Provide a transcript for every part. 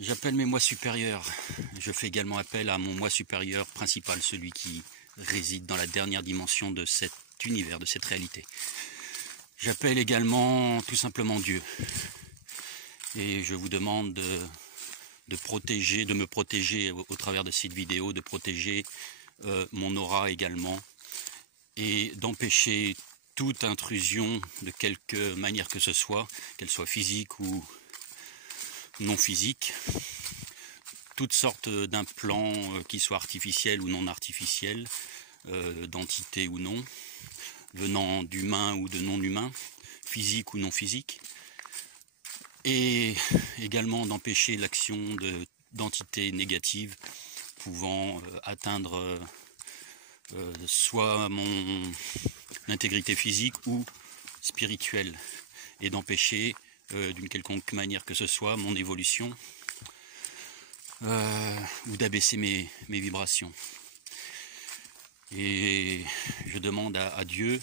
J'appelle mes moi supérieurs. Je fais également appel à mon moi supérieur principal, celui qui réside dans la dernière dimension de cet univers, de cette réalité. J'appelle également tout simplement Dieu. Et je vous demande de me protéger au travers de cette vidéo, de protéger mon aura également, et d'empêcher toute intrusion de quelque manière que ce soit, qu'elle soit physique ou non physique, toutes sortes d'implants qui soient artificiels ou non artificiels, d'entités ou non, venant d'humains ou de non-humains, physiques ou non physiques, et également d'empêcher l'action d'entités négatives pouvant atteindre soit mon intégrité physique ou spirituelle, et d'empêcher d'une quelconque manière que ce soit mon évolution ou d'abaisser mes vibrations. Et je demande à Dieu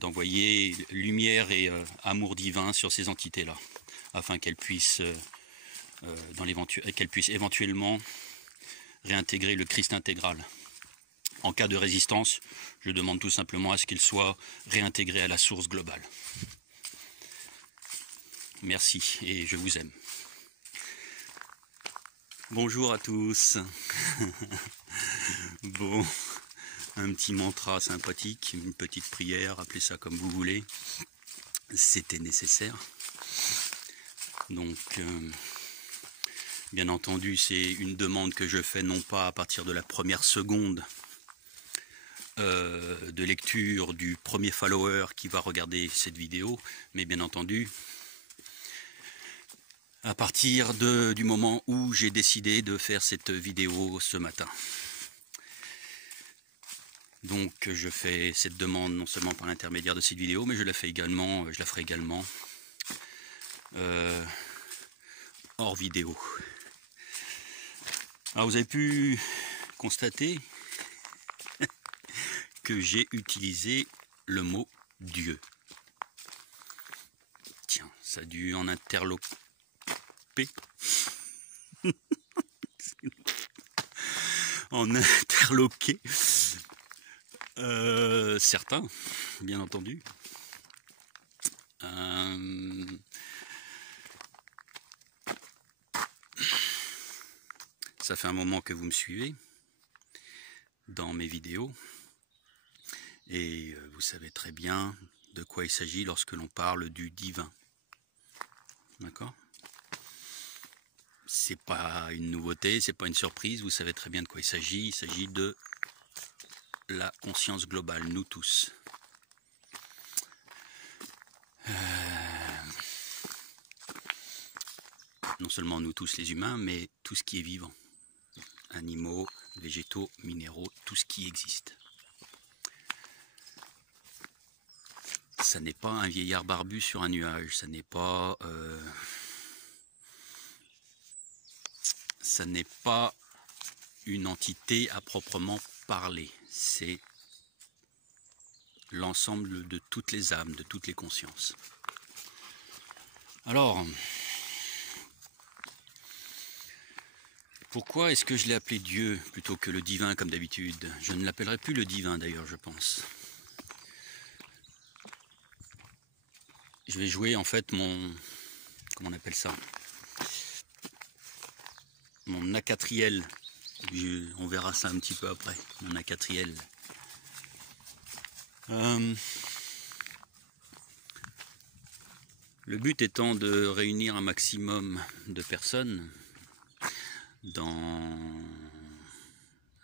d'envoyer lumière et amour divin sur ces entités-là, afin qu'elles puissent, qu'elles puissent éventuellement réintégrer le Christ intégral. En cas de résistance, je demande tout simplement à ce qu'il soit réintégré à la source globale. Merci et je vous aime. Bonjour à tous. Bon, un petit mantra sympathique, une petite prière, appelez ça comme vous voulez. C'était nécessaire. Donc, bien entendu, c'est une demande que je fais non pas à partir de la première seconde de lecture du premier follower qui va regarder cette vidéo, mais bien entendu à partir du moment où j'ai décidé de faire cette vidéo ce matin. Donc je fais cette demande non seulement par l'intermédiaire de cette vidéo, mais je la ferai également hors vidéo. Alors vous avez pu constater que j'ai utilisé le mot Dieu. Tiens, ça a dû en interloper. Certains, bien entendu. Ça fait un moment que vous me suivez dans mes vidéos et vous savez très bien de quoi il s'agit lorsque l'on parle du divin. D'accord ? C'est pas une nouveauté, c'est pas une surprise, vous savez très bien de quoi il s'agit de la conscience globale, nous tous. Non seulement nous tous les humains, mais tout ce qui est vivant. Animaux, végétaux, minéraux, tout ce qui existe. Ça n'est pas un vieillard barbu sur un nuage, ça n'est pas une entité à proprement parler, c'est l'ensemble de toutes les âmes, de toutes les consciences. Alors, pourquoi est-ce que je l'ai appelé Dieu plutôt que le divin comme d'habitude? Je ne l'appellerai plus le divin d'ailleurs, je pense. Je vais jouer en fait mon... comment on appelle ça? Mon acatriel. On verra ça un petit peu après, mon acatriel. Le but étant de réunir un maximum de personnes, dans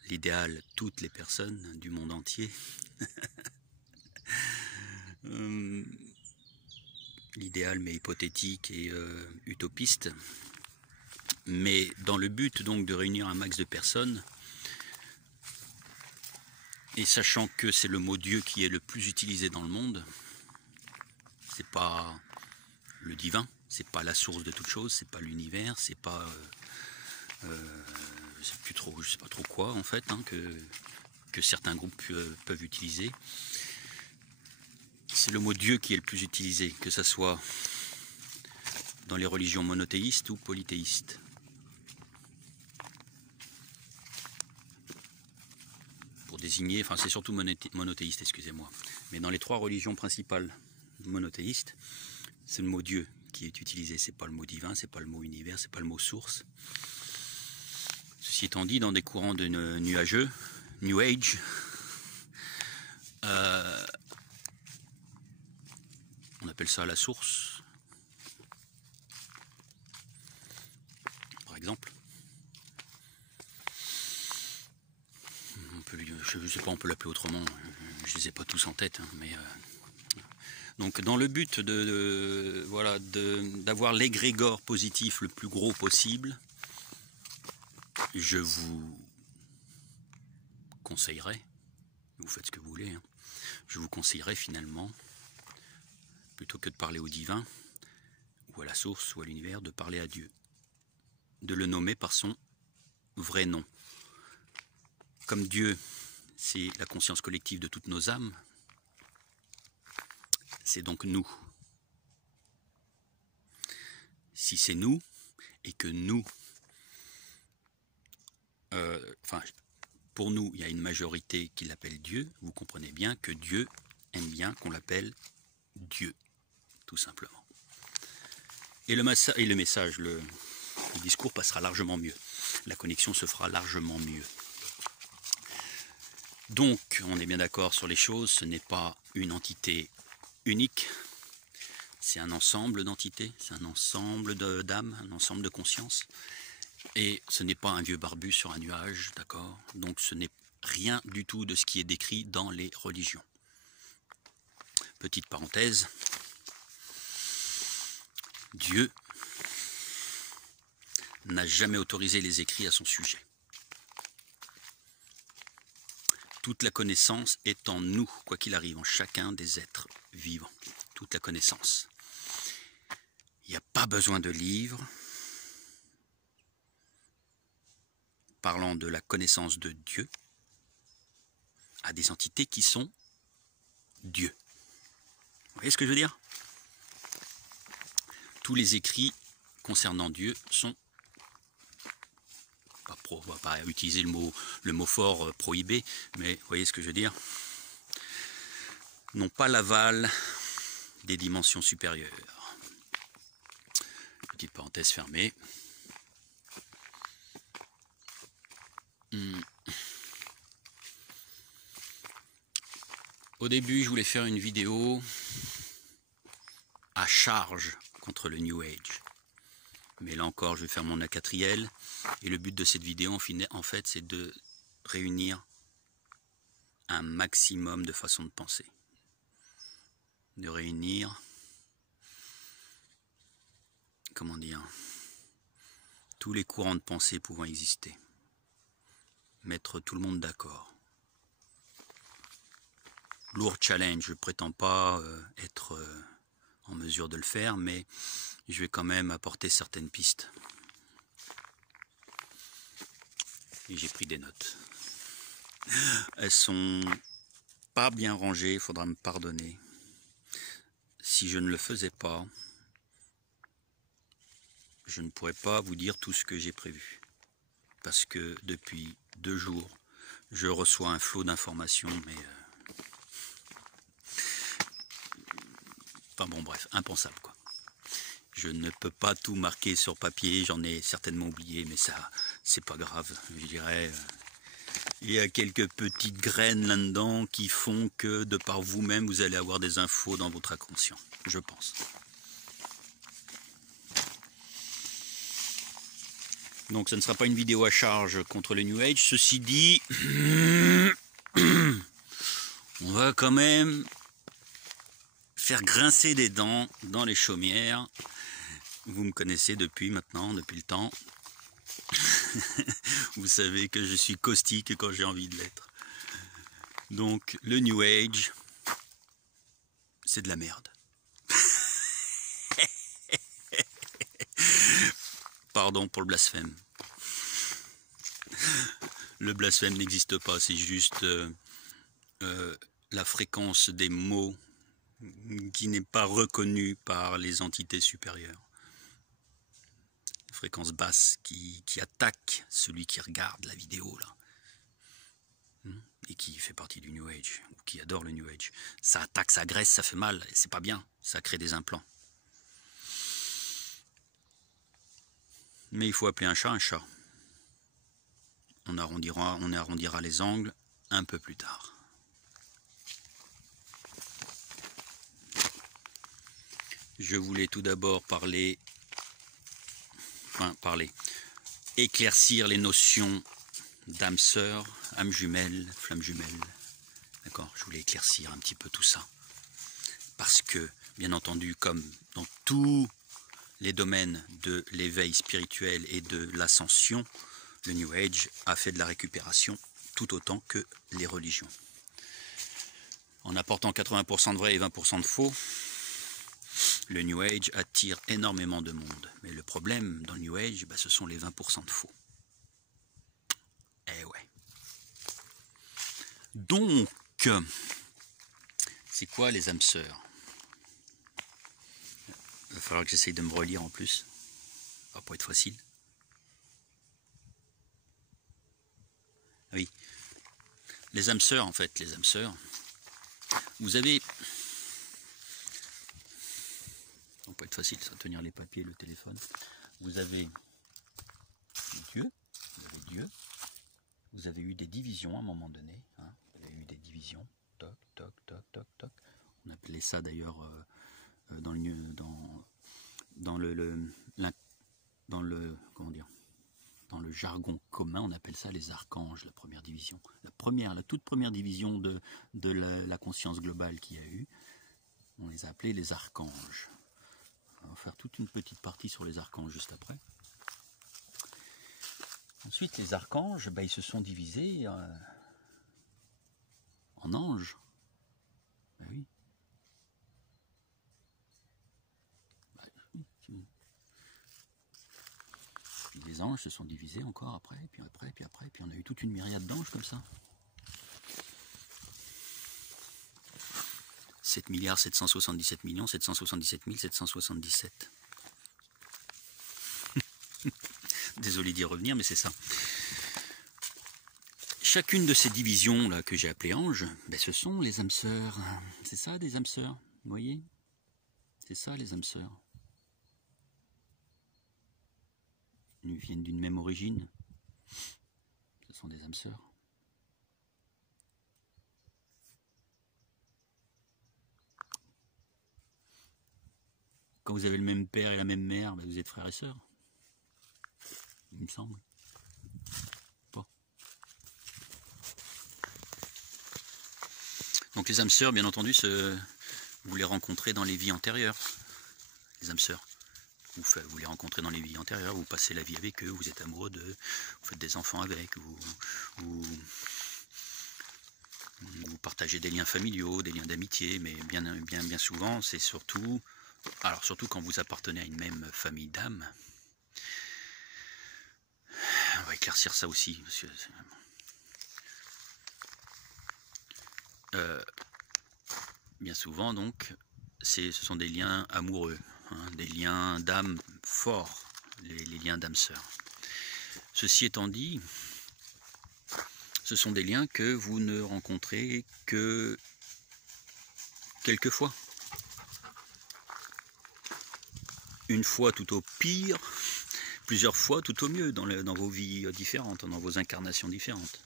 l'idéal toutes les personnes du monde entier. L'idéal mais hypothétique et utopiste, mais dans le but donc de réunir un max de personnes, et sachant que c'est le mot Dieu qui est le plus utilisé dans le monde, c'est pas le divin, c'est pas la source de toute chose, c'est pas l'univers, c'est pas je sais pas trop quoi en fait, hein, que certains groupes peuvent utiliser. C'est le mot Dieu qui est le plus utilisé, que ça soit dans les religions monothéistes ou polythéistes. Pour désigner, enfin c'est surtout monothéiste, excusez-moi. Mais dans les trois religions principales monothéistes, c'est le mot Dieu qui est utilisé. C'est pas le mot divin, c'est pas le mot univers, c'est pas le mot source. Ceci étant dit, dans des courants de nuageux, New Age, on appelle ça la source, par exemple. Je ne sais pas, on peut l'appeler autrement, je ne les ai pas tous en tête, hein, mais donc dans le but voilà, d'avoir l'égrégore positif le plus gros possible, je vous conseillerais, vous faites ce que vous voulez, hein, je vous conseillerais finalement, plutôt que de parler au divin, ou à la source, ou à l'univers, de parler à Dieu, de le nommer par son vrai nom. Comme Dieu, c'est la conscience collective de toutes nos âmes, c'est donc nous. Si c'est nous, et que nous, pour nous, il y a une majorité qui l'appelle Dieu, vous comprenez bien que Dieu aime bien qu'on l'appelle Dieu, tout simplement. Et le message, le discours passera largement mieux. La connexion se fera largement mieux. Donc, on est bien d'accord sur les choses, ce n'est pas une entité unique, c'est un ensemble d'entités, c'est un ensemble d'âmes, un ensemble de consciences. Et ce n'est pas un vieux barbu sur un nuage, d'accord? Donc ce n'est rien du tout de ce qui est décrit dans les religions. Petite parenthèse, Dieu n'a jamais autorisé les écrits à son sujet. Toute la connaissance est en nous, quoi qu'il arrive, en chacun des êtres vivants. Toute la connaissance. Il n'y a pas besoin de livres parlant de la connaissance de Dieu à des entités qui sont Dieu. Vous voyez ce que je veux dire? Tous les écrits concernant Dieu sont, on ne va pas utiliser le mot fort prohibé, mais vous voyez ce que je veux dire, n'ont pas l'aval des dimensions supérieures. Petite parenthèse fermée. Au début, je voulais faire une vidéo à charge contre le New Age. Mais là encore, je vais faire mon A4IL. Et le but de cette vidéo, en fait, c'est de réunir un maximum de façons de penser. De réunir, comment dire, tous les courants de pensée pouvant exister. Mettre tout le monde d'accord. Lourd challenge, je ne prétends pas être en mesure de le faire, mais je vais quand même apporter certaines pistes. Et j'ai pris des notes. Elles sont pas bien rangées, il faudra me pardonner. Si je ne le faisais pas, je ne pourrais pas vous dire tout ce que j'ai prévu. Parce que depuis 2 jours, je reçois un flot d'informations, mais... Enfin bon, bref, impensable, quoi. Je ne peux pas tout marquer sur papier, j'en ai certainement oublié, mais ça, c'est pas grave, je dirais. Il y a quelques petites graines là-dedans qui font que, de par vous-même, vous allez avoir des infos dans votre inconscient, je pense. Donc ce ne sera pas une vidéo à charge contre le New Age. Ceci dit, on va quand même faire grincer des dents dans les chaumières. Vous me connaissez depuis le temps. Vous savez que je suis caustique quand j'ai envie de l'être. Donc le New Age, c'est de la merde. Pardon pour le blasphème. Le blasphème n'existe pas, c'est juste la fréquence des mots qui n'est pas reconnue par les entités supérieures. fréquence basse qui attaque celui qui regarde la vidéo là. Et qui fait partie du New Age, ou qui adore le New Age. Ça attaque, ça agresse, ça fait mal, et c'est pas bien, ça crée des implants. Mais il faut appeler un chat un chat. On arrondira les angles un peu plus tard. Je voulais tout d'abord éclaircir les notions d'âme sœur, âme jumelle, flamme jumelle. D'accord, je voulais éclaircir un petit peu tout ça. Parce que, bien entendu, comme dans tous les domaines de l'éveil spirituel et de l'ascension, le New Age a fait de la récupération tout autant que les religions. En apportant 80% de vrai et 20% de faux, le New Age attire énormément de monde. Mais le problème dans le New Age, ce sont les 20% de faux. Eh ouais. Donc, c'est quoi les âmes sœurs? Il va falloir que j'essaye de me relire en plus. Ça va pas être facile. Oui. Les âmes sœurs, en fait, les âmes sœurs. Vous avez... Ça va pas être facile, ça va tenir les papiers, le téléphone. Vous avez Dieu. Vous avez eu des divisions à un moment donné. Hein. Vous avez eu des divisions. Toc, toc, toc, toc, toc. On appelait ça d'ailleurs dans le jargon commun, on appelle ça les archanges, la première division. La toute première division de la conscience globale qu'il y a eu, on les a appelés les archanges. On va faire toute une petite partie sur les archanges juste après. Ensuite, les archanges, ils se sont divisés en anges. Ben oui. Puis les anges se sont divisés encore après, puis on a eu toute une myriade d'anges comme ça. 7 777 777 777. Désolé d'y revenir, mais c'est ça. Chacune de ces divisions là que j'ai appelées anges, ce sont les âmes sœurs. C'est ça des âmes sœurs, vous voyez? C'est ça les âmes sœurs. Ils viennent d'une même origine. Ce sont des âmes sœurs. Quand vous avez le même père et la même mère, vous êtes frères et sœurs. Il me semble. Bon. Donc les âmes sœurs, bien entendu, vous les rencontrez dans les vies antérieures. Les âmes sœurs. Vous les rencontrez dans les vies antérieures, vous passez la vie avec eux, vous êtes amoureux d'eux, vous faites des enfants avec, vous partagez des liens familiaux, des liens d'amitié, mais bien souvent, c'est surtout quand vous appartenez à une même famille d'âmes. On va éclaircir ça aussi, parce que bien souvent, donc, ce sont des liens amoureux. Des liens d'âme forts, les liens d'âme sœur. Ceci étant dit, ce sont des liens que vous ne rencontrez que quelques fois. Une fois tout au pire, plusieurs fois tout au mieux dans vos vies différentes, dans vos incarnations différentes.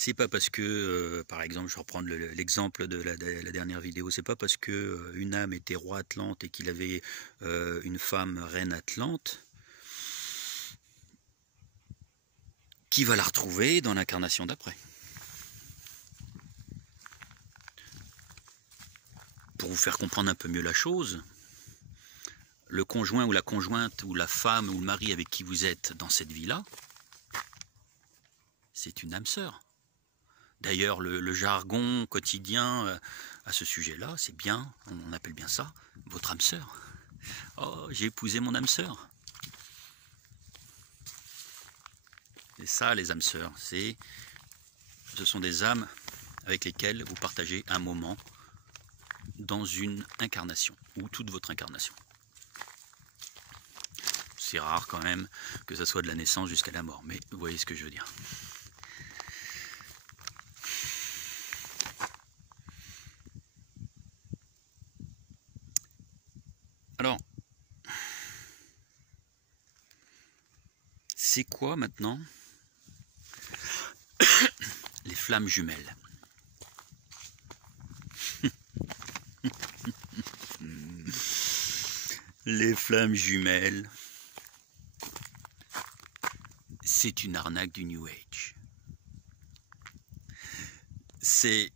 C'est pas parce que, par exemple, je vais reprendre l'exemple de la dernière vidéo, c'est pas parce que une âme était roi Atlante et qu'il avait une femme reine Atlante qui va la retrouver dans l'incarnation d'après. Pour vous faire comprendre un peu mieux la chose, le conjoint ou la conjointe ou la femme ou le mari avec qui vous êtes dans cette vie-là, c'est une âme sœur. D'ailleurs, le jargon quotidien à ce sujet-là, c'est bien, on appelle bien ça, votre âme sœur. Oh, j'ai épousé mon âme sœur. C'est ça les âmes sœurs, ce sont des âmes avec lesquelles vous partagez un moment dans une incarnation, ou toute votre incarnation. C'est rare quand même que ça soit de la naissance jusqu'à la mort, mais vous voyez ce que je veux dire. Alors, c'est quoi maintenant les flammes jumelles? Les flammes jumelles, c'est une arnaque du New Age. C'est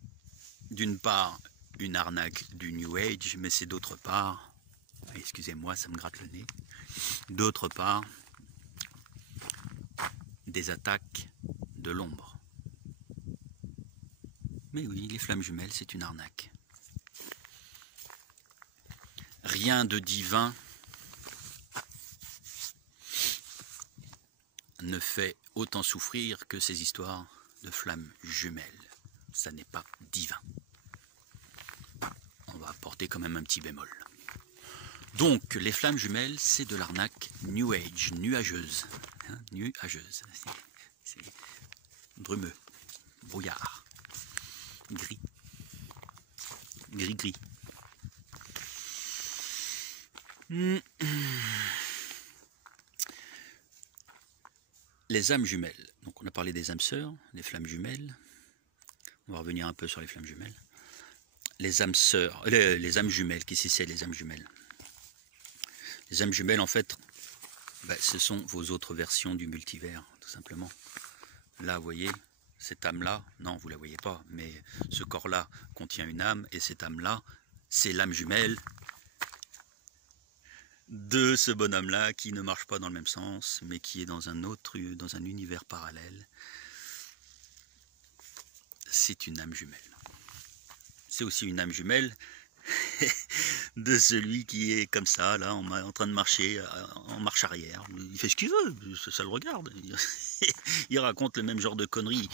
d'une part une arnaque du New Age, mais c'est d'autre part, excusez-moi, ça me gratte le nez, d'autre part, des attaques de l'ombre. Mais oui, les flammes jumelles, c'est une arnaque. Rien de divin ne fait autant souffrir que ces histoires de flammes jumelles. Ça n'est pas divin. On va apporter quand même un petit bémol. Donc, les flammes jumelles, c'est de l'arnaque New Age, nuageuse. Hein, nuageuse. C'est drumeux, brouillard, gris, gris-gris. Les âmes jumelles. Donc on a parlé des âmes sœurs, les flammes jumelles. On va revenir un peu sur les flammes jumelles. Les âmes sœurs, les âmes jumelles, qu'est-ce que c'est les âmes jumelles? Les âmes jumelles, en fait, ce sont vos autres versions du multivers, tout simplement. Là, vous voyez, cette âme-là, non, vous ne la voyez pas, mais ce corps-là contient une âme, et cette âme-là, c'est l'âme jumelle de ce bonhomme-là qui ne marche pas dans le même sens, mais qui est dans un univers parallèle. C'est une âme jumelle. C'est aussi une âme jumelle de celui qui est comme ça, là, en train de marcher en marche arrière. Il fait ce qu'il veut, ça le regarde. Il raconte le même genre de conneries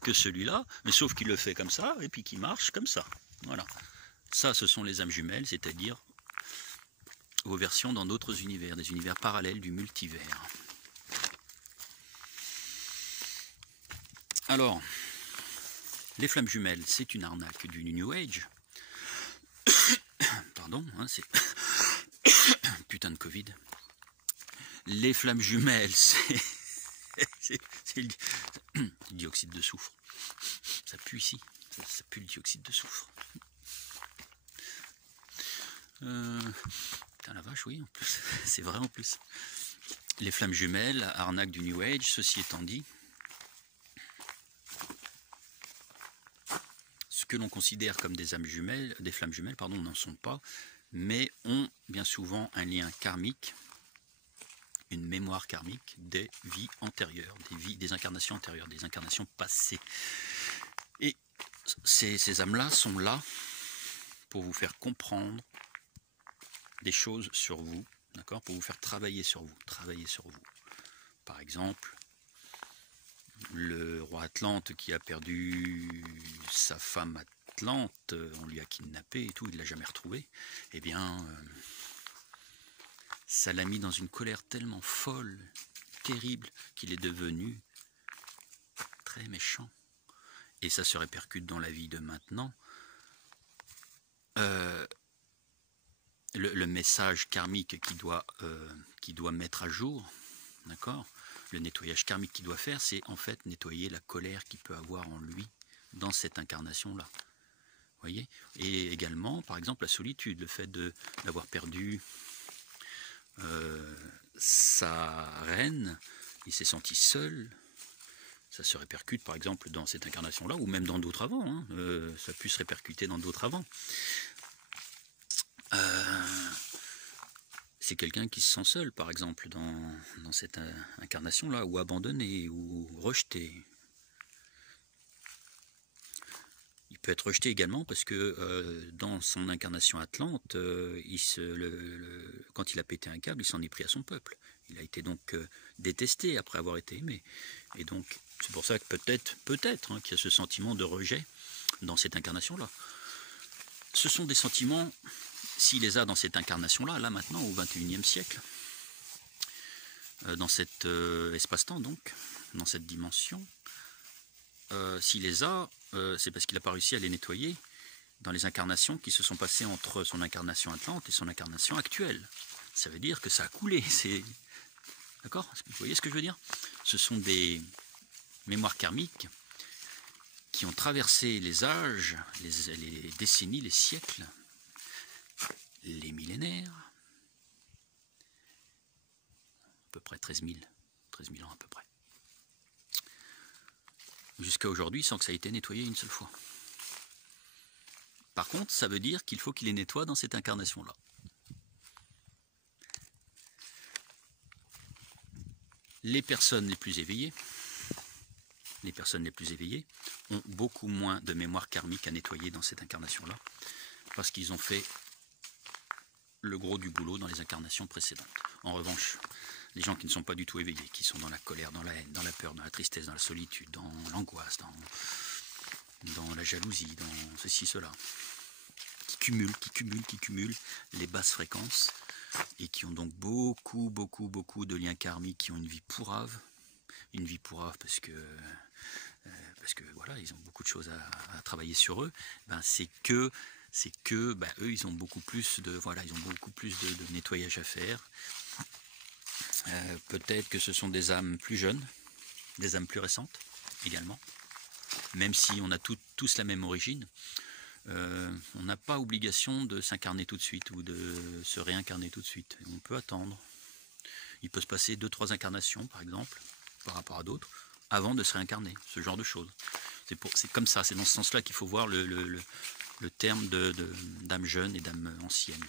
que celui-là, mais sauf qu'il le fait comme ça, et puis qu'il marche comme ça. Voilà. Ça, ce sont les âmes jumelles, c'est-à-dire vos versions dans d'autres univers, des univers parallèles du multivers. Alors, les flammes jumelles, c'est une arnaque du New Age. Pardon, hein, c'est putain de Covid. Les flammes jumelles, c'est le dioxyde de soufre. Ça pue ici, ça pue le dioxyde de soufre. Putain la vache, oui, en plus, c'est vrai en plus. Les flammes jumelles, arnaque du New Age, ceci étant dit, ce que l'on considère comme des âmes jumelles, des flammes jumelles, pardon, n'en sont pas, mais ont bien souvent un lien karmique, une mémoire karmique des vies antérieures, des incarnations antérieures, des incarnations passées. Et ces âmes-là sont là pour vous faire comprendre des choses sur vous, d'accord, pour vous faire travailler sur vous, Par exemple, le roi Atlante qui a perdu sa femme Atlante, on lui a kidnappé et tout, il ne l'a jamais retrouvée, eh bien, ça l'a mis dans une colère tellement folle, terrible, qu'il est devenu très méchant. Et ça se répercute dans la vie de maintenant. Le message karmique qu'il doit mettre à jour, d'accord, le nettoyage karmique qu'il doit faire, c'est en fait nettoyer la colère qu'il peut avoir en lui dans cette incarnation-là. Voyez. Et également, par exemple, la solitude, le fait d'avoir perdu sa reine, il s'est senti seul. Ça se répercute, par exemple, dans cette incarnation-là, ou même dans d'autres avant. Hein. Ça a pu se répercuter dans d'autres avant. C'est quelqu'un qui se sent seul, par exemple, dans cette incarnation-là, ou abandonné, ou rejeté. Il peut être rejeté également parce que dans son incarnation Atlante, quand il a pété un câble, il s'en est pris à son peuple. Il a été donc détesté après avoir été aimé. Et donc, c'est pour ça que peut-être hein, qu'il y a ce sentiment de rejet dans cette incarnation-là. ce sont des sentiments, s'il les a dans cette incarnation-là, là maintenant, au XXIe siècle, dans cet espace-temps donc, dans cette dimension, s'il les a, c'est parce qu'il n'a pas réussi à les nettoyer dans les incarnations qui se sont passées entre son incarnation atlante et son incarnation actuelle. Ça veut dire que ça a coulé, c'est... D'accord? Vous voyez ce que je veux dire? Ce sont des mémoires karmiques qui ont traversé les âges, les décennies, les siècles, les millénaires, à peu près 13 000 ans à peu près, jusqu'à aujourd'hui sans que ça ait été nettoyé une seule fois. Par contre, ça veut dire qu'il faut qu'il les nettoie dans cette incarnation-là. Les personnes les plus éveillées ont beaucoup moins de mémoire karmique à nettoyer dans cette incarnation-là, parce qu'ils ont fait le gros du boulot dans les incarnations précédentes. En revanche, les gens qui ne sont pas du tout éveillés, qui sont dans la colère, dans la haine, dans la peur, dans la tristesse, dans la solitude, dans l'angoisse, dans la jalousie, dans ceci, cela, qui cumulent les basses fréquences, et qui ont donc beaucoup de liens karmiques, qui ont une vie pourrave parce que voilà, ils ont beaucoup de choses à travailler sur eux. C'est que eux, ils ont beaucoup plus de nettoyage à faire. Peut-être que ce sont des âmes plus jeunes, des âmes plus récentes également, même si on a tous la même origine. On n'a pas obligation de s'incarner tout de suite ou de se réincarner tout de suite. On peut attendre. Il peut se passer 2-3 incarnations, par exemple, par rapport à d'autres, avant de se réincarner, ce genre de choses. C'est comme ça, c'est dans ce sens-là qu'il faut voir le terme d'âme jeune et d'âme ancienne.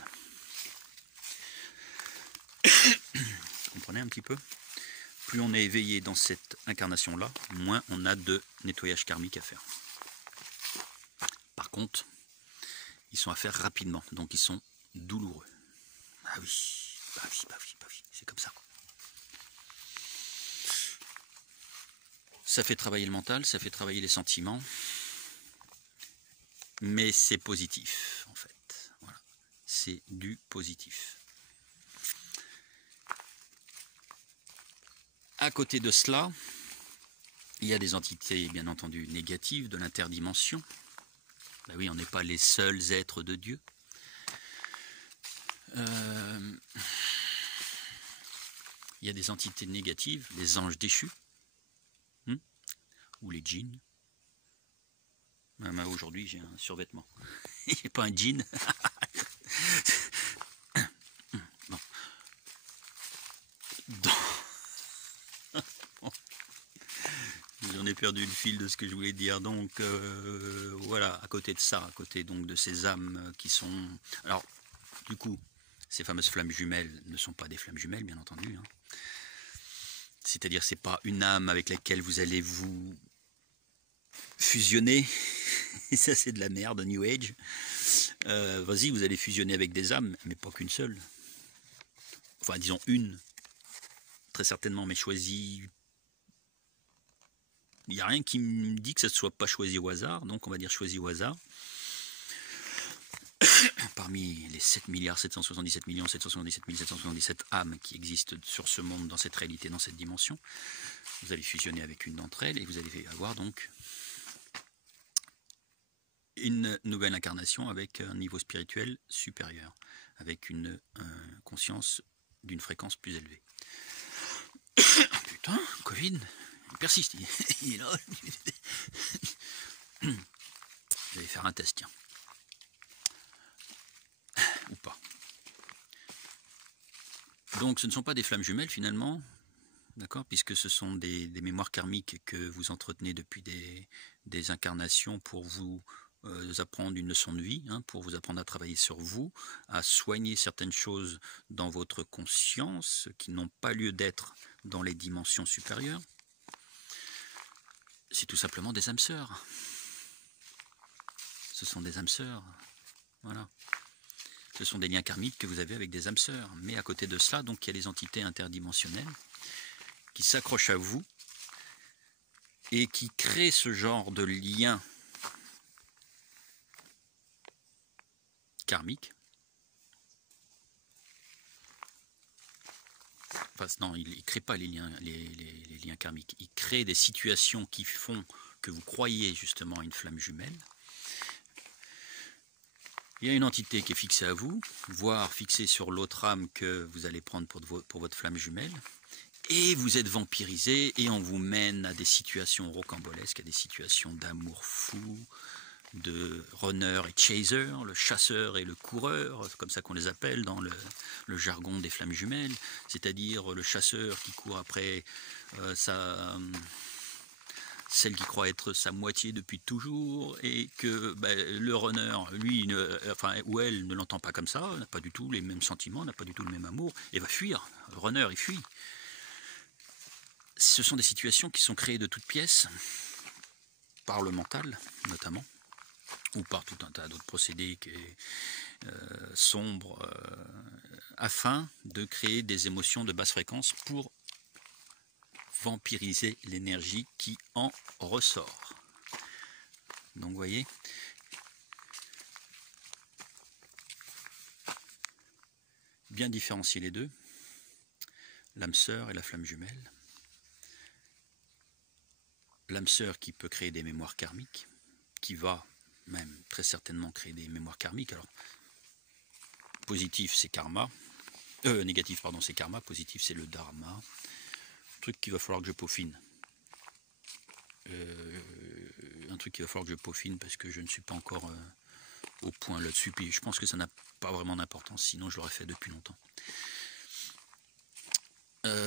Vous comprenez un petit peu? Plus on est éveillé dans cette incarnation-là, moins on a de nettoyage karmique à faire. Par contre, ils sont à faire rapidement, donc ils sont douloureux. Ah oui, c'est comme ça. Ça fait travailler le mental, ça fait travailler les sentiments, mais c'est positif en fait. Voilà, c'est du positif. À côté de cela, il y a des entités bien entendu négatives de l'interdimension. Ben oui, on n'est pas les seuls êtres de Dieu. Il y a des entités négatives, les anges déchus, ou les djinns. Même aujourd'hui, j'ai un survêtement. J'ai pas un djinn. Bon. J'en ai perdu le fil de ce que je voulais dire. Donc voilà, à côté de ça, à côté donc de ces âmes qui sont... Alors, du coup, ces fameuses flammes jumelles ne sont pas des flammes jumelles, bien entendu. C'est-à-dire, c'est pas une âme avec laquelle vous allez vous fusionner. Et ça, c'est de la merde, New Age. Vas-y, vous allez fusionner avec des âmes, mais pas qu'une seule. Enfin, disons une, très certainement, mais choisie. Il n'y a rien qui me dit que ça ne soit pas choisi au hasard, donc on va dire choisi au hasard. Parmi les 7 777 777 777 âmes qui existent sur ce monde, dans cette réalité, dans cette dimension, vous allez fusionner avec une d'entre elles et vous allez avoir donc une nouvelle incarnation avec un niveau spirituel supérieur, avec une conscience d'une fréquence plus élevée. Putain, Covid, il persiste, il est là. Je vais faire un test, tiens. Ou pas. Donc ce ne sont pas des flammes jumelles finalement, d'accord, puisque ce sont des mémoires karmiques que vous entretenez depuis des incarnations pour vous apprendre une leçon de vie, pour vous apprendre à travailler sur vous, à soigner certaines choses dans votre conscience qui n'ont pas lieu d'être dans les dimensions supérieures. C'est tout simplement des âmes sœurs. Ce sont des âmes sœurs, voilà. Ce sont des liens karmiques que vous avez avec des âmes sœurs. Mais à côté de cela, donc, il y a les entités interdimensionnelles qui s'accrochent à vous et qui créent ce genre de lien karmiques. Enfin, non, il ne crée pas les liens karmiques. Il crée des situations qui font que vous croyez justement à une flamme jumelle. Il y a une entité qui est fixée à vous, voire fixée sur l'autre âme que vous allez prendre pour votre flamme jumelle. Et vous êtes vampirisé et on vous mène à des situations rocambolesques, à des situations d'amour fou, de runner et chaser, le chasseur et le coureur, c'est comme ça qu'on les appelle dans le jargon des flammes jumelles, c'est-à-dire le chasseur qui court après celle qui croit être sa moitié depuis toujours, et que le runner, lui, ou elle, ne l'entend pas comme ça, n'a pas du tout les mêmes sentiments, n'a pas du tout le même amour, et va fuir. Le runner, il fuit. Ce sont des situations qui sont créées de toutes pièces, par le mental notamment, ou par tout un tas d'autres procédés sombres, afin de créer des émotions de basse fréquence pour vampiriser l'énergie qui en ressort. Donc vous voyez, bien différencier les deux, l'âme sœur et la flamme jumelle. L'âme sœur qui peut créer des mémoires karmiques, qui va même très certainement créer des mémoires karmiques. Alors, positif c'est karma, négatif pardon c'est karma, positif c'est le dharma. Truc qu'il va falloir que je peaufine. Un truc qu'il va falloir que je peaufine parce que je ne suis pas encore au point là-dessus. Puis je pense que ça n'a pas vraiment d'importance, sinon je l'aurais fait depuis longtemps.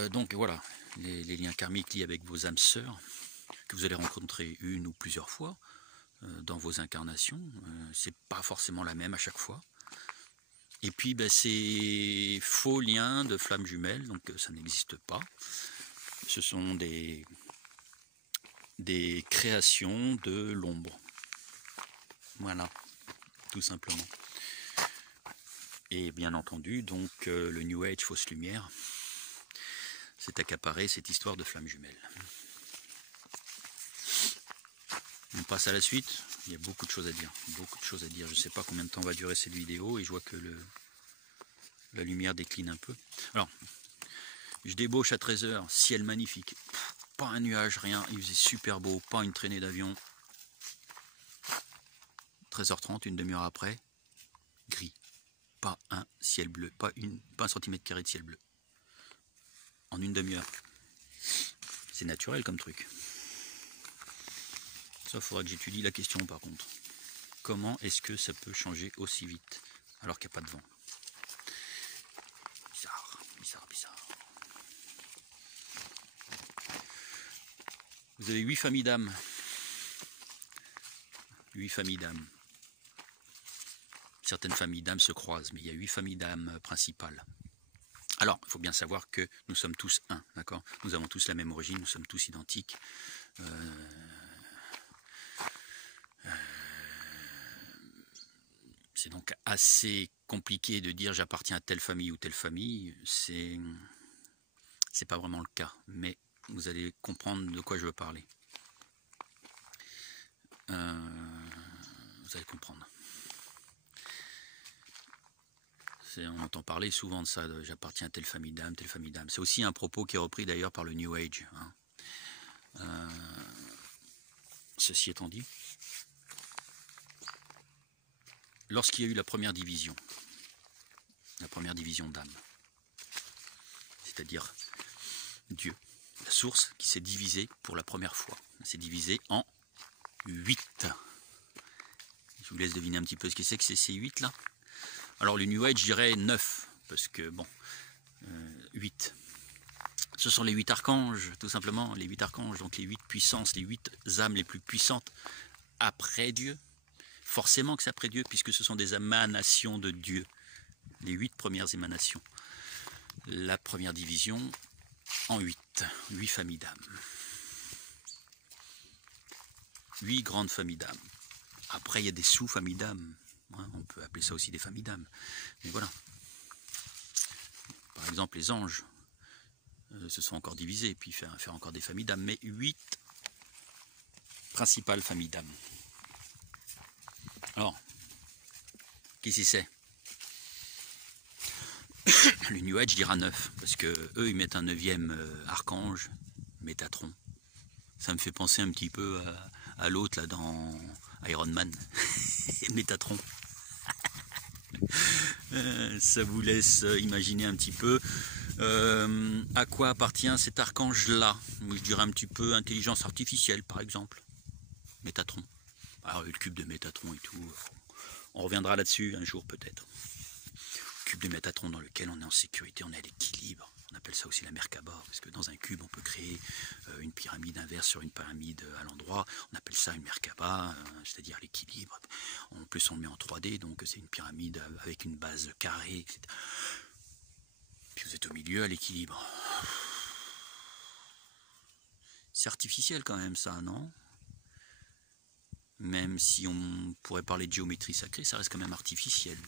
Donc voilà, les liens karmiques liés avec vos âmes sœurs, que vous allez rencontrer une ou plusieurs fois dans vos incarnations. C'est pas forcément la même à chaque fois. Et puis ces faux liens de flammes jumelles, donc ça n'existe pas. Ce sont des créations de l'ombre. Voilà, tout simplement. Et bien entendu, donc le New Age fausse lumière s'est accaparé cette histoire de flammes jumelles. On passe à la suite. Il y a beaucoup de choses à dire. Beaucoup de choses à dire. Je ne sais pas combien de temps va durer cette vidéo et je vois que la lumière décline un peu. Alors, je débauche à 13 h, ciel magnifique. Pas un nuage, rien. Il faisait super beau, pas une traînée d'avion. 13h30, une demi-heure après, gris. Pas un ciel bleu, pas un centimètre carré de ciel bleu. En une demi-heure. C'est naturel comme truc. Ça, il faudra que j'étudie la question par contre. Comment est-ce que ça peut changer aussi vite alors qu'il n'y a pas de vent? Bizarre, bizarre, bizarre. Vous avez 8 familles d'âmes. 8 familles d'âmes. Certaines familles d'âmes se croisent, mais il y a 8 familles d'âmes principales. Alors, il faut bien savoir que nous sommes tous un, d'accord? Nous avons tous la même origine, nous sommes tous identiques. C'est donc assez compliqué de dire j'appartiens à telle famille ou telle famille. C'est pas vraiment le cas, mais vous allez comprendre de quoi je veux parler. Vous allez comprendre. On entend parler souvent de ça, j'appartiens à telle famille d'âmes, telle famille d'âmes. C'est aussi un propos qui est repris d'ailleurs par le New Age. Ceci étant dit, lorsqu'il y a eu la première division d'âmes, c'est-à-dire Dieu, la source qui s'est divisée pour la première fois, s'est divisée en 8. Je vous laisse deviner un petit peu ce que c'est ces 8 là. Alors le New Age, je dirais 9, parce que bon, 8. Ce sont les 8 archanges, tout simplement, les 8 archanges, donc les 8 puissances, les 8 âmes les plus puissantes après Dieu. Forcément que c'est après Dieu, puisque ce sont des émanations de Dieu, les 8 premières émanations. La première division en 8 familles d'âmes. 8 grandes familles d'âmes. Après, il y a des sous-familles d'âmes. On peut appeler ça aussi des familles d'âmes. Mais voilà. Par exemple, les anges se sont encore divisés, puis faire encore des familles d'âmes. Mais 8 principales familles d'âmes. Alors, qu'est-ce que c'est? Le New Age dira 9, parce que eux ils mettent un 9e archange, Métatron. Ça me fait penser un petit peu à l'autre là dans Iron Man, Métatron. Ça vous laisse imaginer un petit peu à quoi appartient cet archange-là. Je dirais un petit peu intelligence artificielle, par exemple. Métatron. Alors, le cube de Métatron et tout, on reviendra là-dessus un jour peut-être. Cube de Métatron dans lequel on est en sécurité, on est à l'équilibre. On appelle ça aussi la Merkaba, parce que dans un cube, on peut créer une pyramide inverse sur une pyramide à l'endroit. On appelle ça une Merkaba, c'est-à-dire l'équilibre. En plus, on le met en 3D, donc c'est une pyramide avec une base carrée, etc. Puis vous êtes au milieu à l'équilibre. C'est artificiel quand même ça, non? Même si on pourrait parler de géométrie sacrée, ça reste quand même artificiel.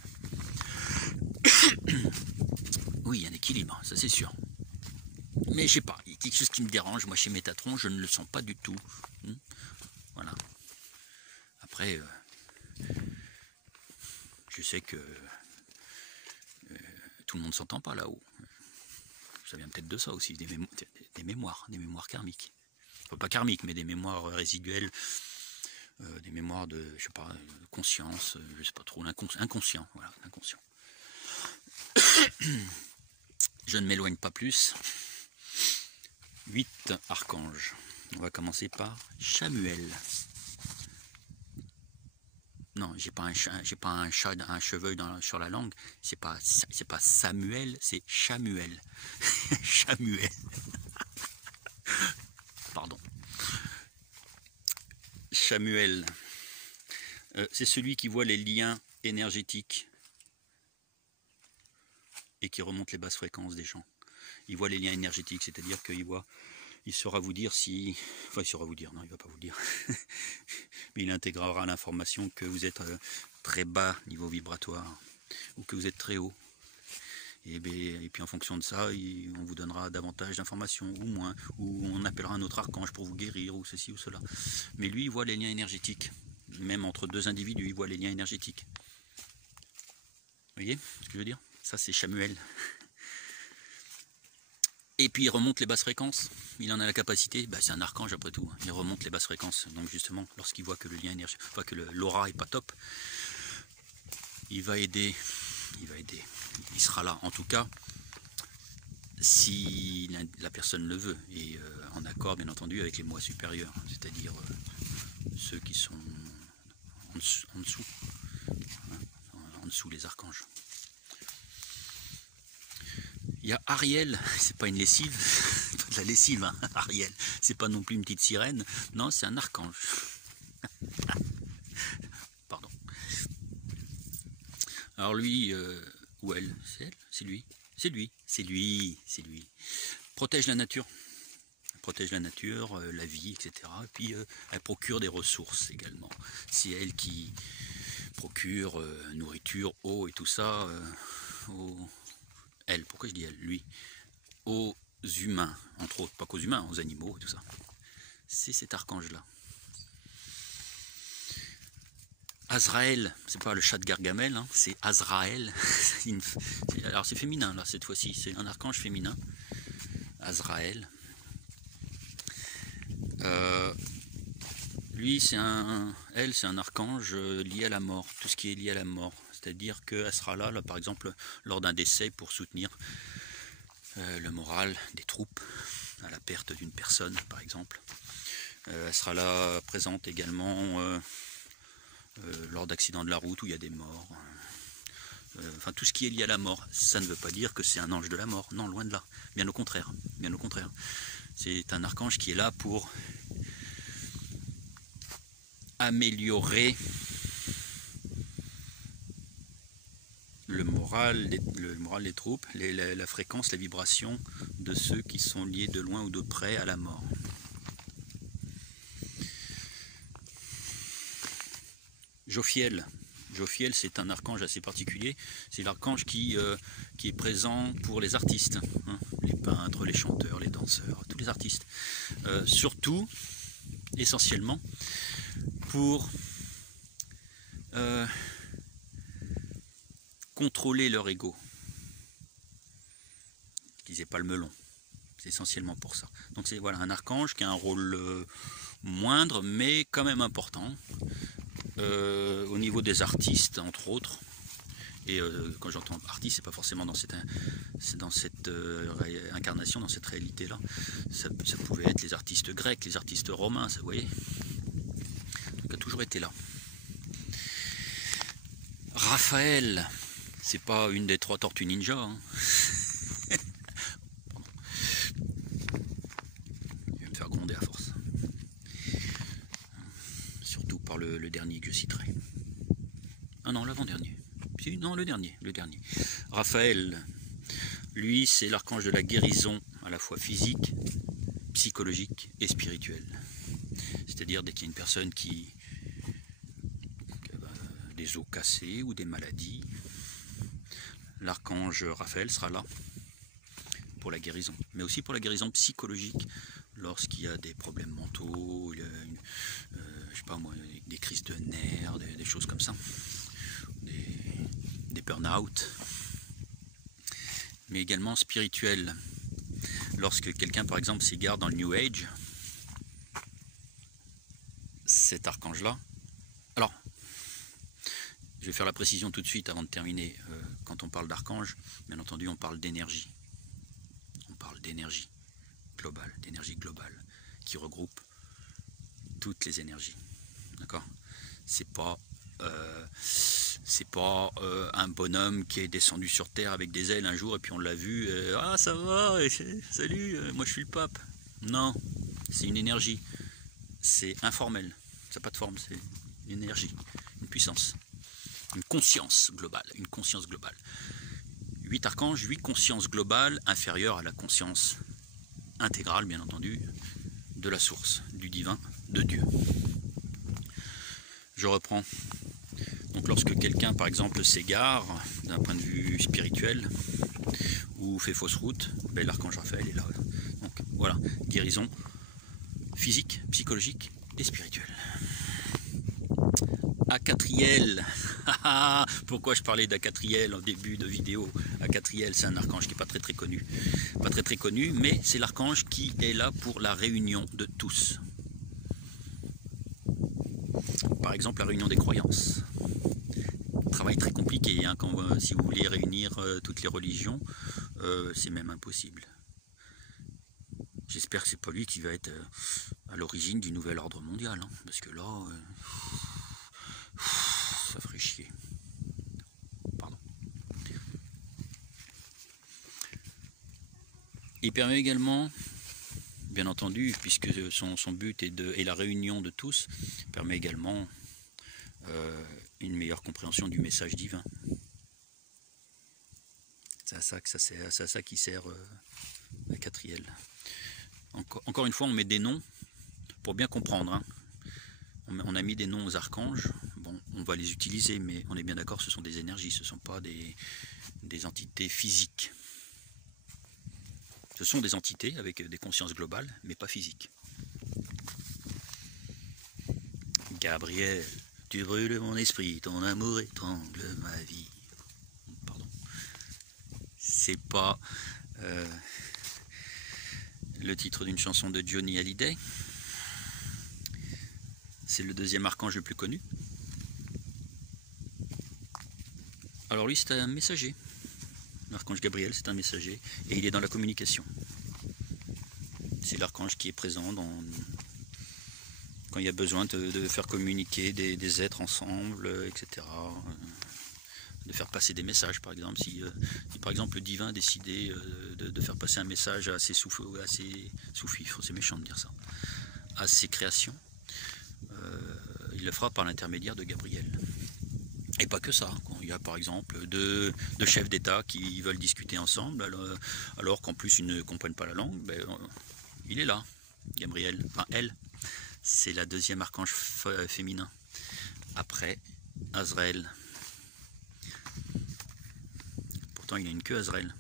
Oui, il y a un équilibre, ça c'est sûr. Mais je sais pas, il y a quelque chose qui me dérange. Moi chez Métatron, je ne le sens pas du tout. Voilà. Après, je sais que tout le monde ne s'entend pas là-haut. Ça vient peut-être de ça aussi, des mémoires karmiques. Enfin, pas karmiques, mais des mémoires résiduelles, des mémoires de, je sais pas, conscience, je sais pas trop, inconscient, voilà, inconscient. Je ne m'éloigne pas plus. 8 archanges. On va commencer par Chamuel. Non, j'ai pas un cheveu sur la langue. C'est pas Samuel, c'est Chamuel. Chamuel. Pardon. Chamuel. C'est celui qui voit les liens énergétiques et qui remonte les basses fréquences des gens. Il voit les liens énergétiques, c'est-à-dire il saura vous dire si... Enfin, il saura vous dire, non, il ne va pas vous le dire. Mais il intégrera l'information que vous êtes très bas niveau vibratoire ou que vous êtes très haut. Et puis en fonction de ça, on vous donnera davantage d'informations ou moins, ou on appellera un autre archange pour vous guérir ou ceci ou cela. Mais lui, il voit les liens énergétiques. Même entre deux individus, il voit les liens énergétiques. Vous voyez ce que je veux dire? Ça, c'est Chamuel. Et puis il remonte les basses fréquences, il en a la capacité, c'est un archange après tout, il remonte les basses fréquences. Donc justement, lorsqu'il voit que le lien énergétique, enfin que l'aura est pas top, il va aider, il sera là. En tout cas, si la personne le veut, et en accord bien entendu avec les moi supérieurs, c'est-à-dire ceux qui sont en dessous, en dessous les archanges. Il y a Ariel, c'est pas une lessive, pas de la lessive, hein, Ariel, c'est pas non plus une petite sirène, non, c'est un archange. Pardon. Alors lui, ou elle, c'est elle, c'est lui, c'est lui, c'est lui, c'est lui. Protège la nature, la vie, etc. Et puis elle procure des ressources également. C'est elle qui procure nourriture, eau et tout ça elle, pourquoi je dis elle, lui, aux humains, entre autres, pas qu'aux humains, aux animaux et tout ça. C'est cet archange-là. Azraël, c'est pas le chat de Gargamel, hein, c'est Azraël. Alors c'est féminin là cette fois-ci, c'est un archange féminin. Azraël. Lui, c'est un archange lié à la mort, tout ce qui est lié à la mort. C'est-à-dire qu'elle sera là, par exemple, lors d'un décès pour soutenir le moral des troupes, à la perte d'une personne, par exemple. Elle sera là présente également lors d'accidents de la route où il y a des morts. Enfin, tout ce qui est lié à la mort. Ça ne veut pas dire que c'est un ange de la mort. Non, loin de là. Bien au contraire. Bien au contraire. C'est un archange qui est là pour améliorer le moral des troupes, la fréquence, la vibration de ceux qui sont liés de loin ou de près à la mort. Jophiel, c'est un archange assez particulier. C'est l'archange qui est présent pour les artistes, hein, les peintres, les chanteurs, les danseurs, tous les artistes. Surtout, essentiellement, pour contrôler leur ego. qu'ils n'aient pas le melon. C'est essentiellement pour ça. Donc c'est voilà, un archange qui a un rôle moindre, mais quand même important, au niveau des artistes, entre autres. Et quand j'entends artiste, c'est pas forcément dans cette incarnation, dans cette réalité-là. Ça pouvait être les artistes grecs, les artistes romains, ça, vous voyez. Donc, a toujours été là. Raphaël, c'est pas une des 3 tortues ninja. Hein. Je vais me faire gronder à force. Surtout par le dernier que je citerai. Ah non, l'avant-dernier. Non, le dernier. Raphaël, lui, c'est l'archange de la guérison, à la fois physique, psychologique et spirituelle. C'est-à-dire dès qu'il y a une personne qui a des os cassés ou des maladies, l'archange Raphaël sera là pour la guérison, mais aussi pour la guérison psychologique, lorsqu'il y a des problèmes mentaux, je sais pas moi, des crises de nerfs, des choses comme ça. Des burn-out, mais également spirituel. Lorsque quelqu'un, par exemple, s'égare dans le New Age, cet archange-là, alors, je vais faire la précision tout de suite avant de terminer. Quand on parle d'archange, bien entendu, on parle d'énergie. On parle d'énergie globale, qui regroupe toutes les énergies. D'accord ? C'est pas un bonhomme qui est descendu sur Terre avec des ailes un jour et puis on l'a vu, ah ça va, salut, moi je suis le pape. Non, c'est une énergie, c'est informel, ça n'a pas de forme, c'est une énergie, une puissance, une conscience globale. 8 archanges, 8 consciences globales inférieures à la conscience intégrale, bien entendu, de la source, du divin, de Dieu. Je reprends. Donc lorsque quelqu'un, par exemple, s'égare d'un point de vue spirituel ou fait fausse route, ben, l'archange Raphaël est là. Donc voilà, guérison physique, psychologique et spirituelle. Acatriel. Pourquoi je parlais d'Acatriel en début de vidéo? Acatriel, c'est un archange qui n'est pas très connu. Pas très connu, mais c'est l'archange qui est là pour la réunion de tous. Par exemple, la réunion des croyances. Travail très compliqué, hein, si vous voulez réunir toutes les religions, c'est même impossible. J'espère que c'est pas lui qui va être à l'origine du nouvel ordre mondial, hein, parce que là, ça ferait chier. Pardon. Il permet également, bien entendu, puisque son but est la réunion de tous, permet également une meilleure compréhension du message divin. C'est à ça qui sert Acatriel. Encore une fois, on met des noms pour bien comprendre. Hein. On a mis des noms aux archanges. Bon, on va les utiliser, mais on est bien d'accord, ce sont des énergies, ce ne sont pas des entités physiques. Ce sont des entités avec des consciences globales, mais pas physiques. Gabriel, tu brûles mon esprit, ton amour étrangle ma vie. Pardon. C'est pas le titre d'une chanson de Johnny Hallyday. C'est le deuxième archange le plus connu. Alors lui, c'est un messager. L'archange Gabriel, c'est un messager. Et il est dans la communication. C'est l'archange qui est présent quand il y a besoin de faire communiquer des êtres ensemble, etc. De faire passer des messages, par exemple. Si par exemple le divin décidait de faire passer un message à ses sous-fifres, c'est méchant de dire ça, à ses créations, il le fera par l'intermédiaire de Gabriel. Et pas que ça, quand il y a par exemple deux chefs d'État qui veulent discuter ensemble, alors qu'en plus ils ne comprennent pas la langue, ben, il est là, Gabriel, enfin elle, c'est la deuxième archange féminin, après Azraël. Pourtant il n'a une queue, Azraël.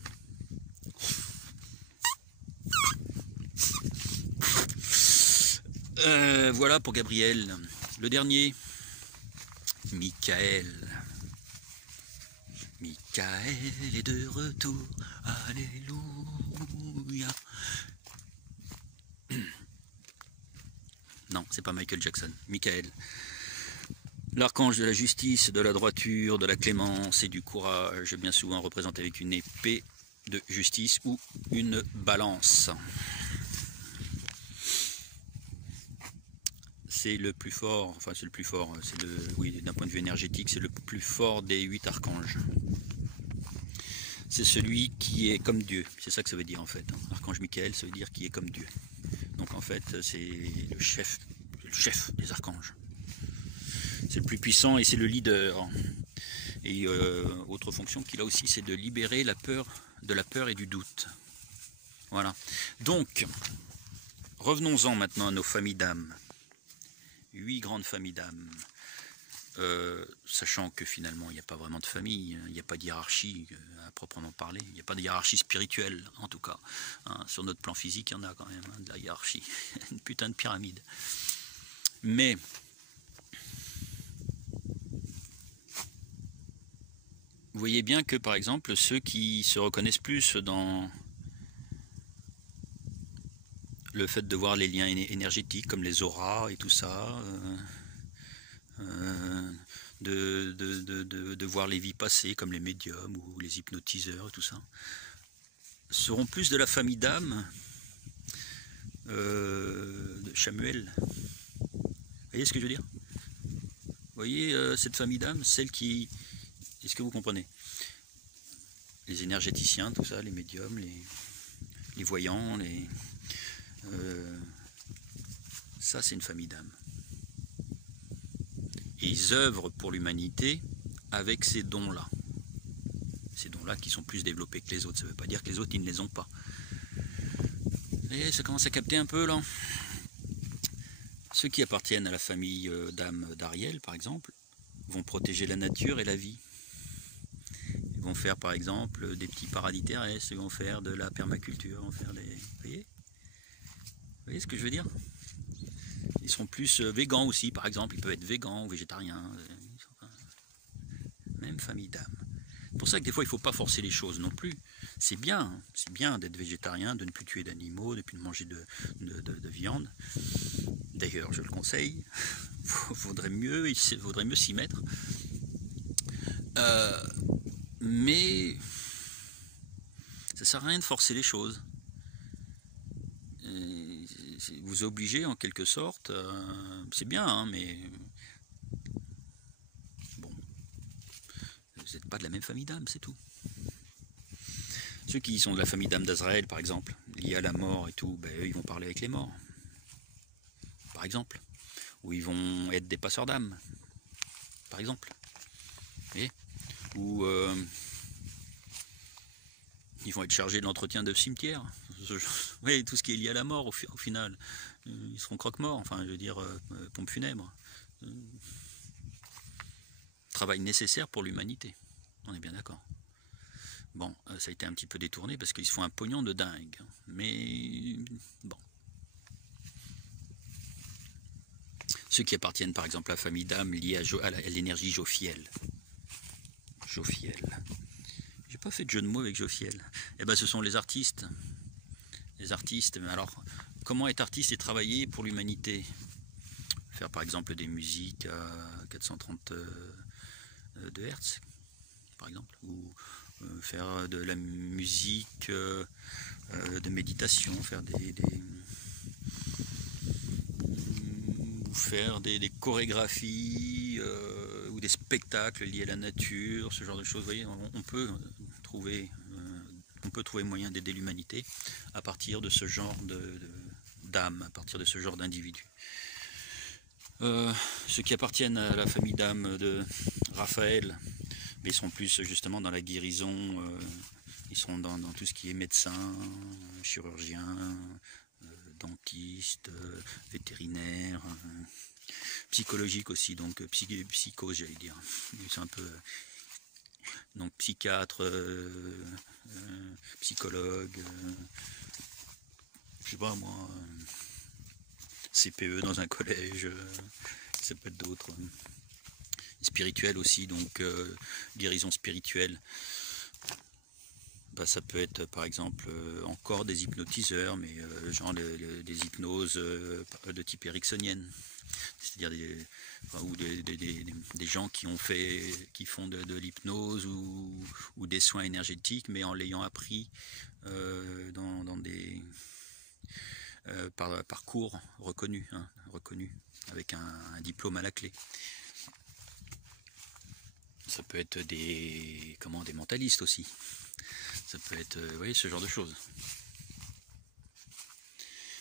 Voilà pour Gabriel. Le dernier, Michael. Michael est de retour, alléluia. Non, c'est pas Michael Jackson, Michael. L'archange de la justice, de la droiture, de la clémence et du courage, bien souvent représenté avec une épée de justice ou une balance. C'est le plus fort, enfin c'est le plus fort, c'est le, oui, d'un point de vue énergétique, c'est le plus fort des 8 archanges. C'est celui qui est comme Dieu, c'est ça que ça veut dire en fait. Archange Michael, ça veut dire qui est comme Dieu. Donc en fait, c'est le chef des archanges. C'est le plus puissant et c'est le leader. Et autre fonction qu'il a aussi, c'est de libérer la peur, de la peur et du doute. Voilà. Donc, revenons-en maintenant à nos familles d'âmes. 8 grandes familles d'âmes. Sachant que finalement, il n'y a pas vraiment de famille, il n'y a pas de hiérarchie à proprement parler. Il n'y a pas de hiérarchie spirituelle, en tout cas. Hein, sur notre plan physique, il y en a quand même, hein, de la hiérarchie. Une putain de pyramide. Mais vous voyez bien que, par exemple, ceux qui se reconnaissent plus dans le fait de voir les liens énergétiques, comme les auras et tout ça, de voir les vies passées, comme les médiums ou les hypnotiseurs et tout ça, seront plus de la famille d'âmes de Chamuel. Vous voyez ce que je veux dire? Vous voyez cette famille d'âmes, celle qui... Est-ce que vous comprenez? Les énergéticiens, tout ça, les médiums, les voyants, ça c'est une famille d'âmes. Et ils œuvrent pour l'humanité avec ces dons-là. Ces dons-là qui sont plus développés que les autres. Ça ne veut pas dire que les autres, ils ne les ont pas. Et ça commence à capter un peu là. Ceux qui appartiennent à la famille d'âmes d'Ariel, par exemple, vont protéger la nature et la vie. Ils vont faire, par exemple, des petits paradis terrestres, ils vont faire de la permaculture, ils vont faire des... Vous voyez ce que je veux dire? Ils seront plus végans aussi, par exemple, ils peuvent être végans ou végétariens. Même famille d'âmes. C'est pour ça que des fois, il ne faut pas forcer les choses non plus. C'est bien d'être végétarien, de ne plus tuer d'animaux, de ne plus manger de viande. D'ailleurs, je le conseille, il vaudrait mieux s'y mettre. Mais ça ne sert à rien de forcer les choses. Vous obligez en quelque sorte, c'est bien, hein, mais bon, vous n'êtes pas de la même famille d'âmes, c'est tout. Ceux qui sont de la famille d'âmes d'Azraël, par exemple, liés à la mort et tout, ben, eux, ils vont parler avec les morts, par exemple. Ou ils vont être des passeurs d'âmes, par exemple. Et, ou ils vont être chargés de l'entretien de cimetières. Oui, tout ce qui est lié à la mort, au final. Ils seront croque-morts, enfin, je veux dire, pompes funèbres. Travail nécessaire pour l'humanité. On est bien d'accord. Bon, ça a été un petit peu détourné parce qu'ils se font un pognon de dingue. Mais bon. Ceux qui appartiennent par exemple à la famille d'âmes liée à l'énergie Jophiel. Jophiel. J'ai pas fait de jeu de mots avec Jophiel. Eh ben, ce sont les artistes. Les artistes. Alors, comment être artiste et travailler pour l'humanité? Faire par exemple des musiques à 430 de Hertz, par exemple, ou faire de la musique de méditation, faire faire des chorégraphies ou des spectacles liés à la nature, ce genre de choses. Vous voyez, on peut trouver moyen d'aider l'humanité à partir de ce genre d'âme, à partir de ce genre d'individus. Ceux qui appartiennent à la famille d'âme de Raphaël, mais ils sont plus justement dans la guérison, ils sont dans tout ce qui est médecin, chirurgien, dentiste, vétérinaire, psychologique aussi, donc psychose j'allais dire. C'est un peu donc psychiatre, psychologue, je sais pas moi, CPE dans un collège, ça peut être d'autres. Spirituel aussi, donc guérison spirituelle. Ça peut être par exemple encore des hypnotiseurs, mais genre des hypnoses de type ericksonienne, c'est-à-dire des gens qui font de l'hypnose ou des soins énergétiques, mais en l'ayant appris par cours reconnus, avec un diplôme à la clé. Ça peut être des mentalistes aussi. Ça peut être ce genre de choses.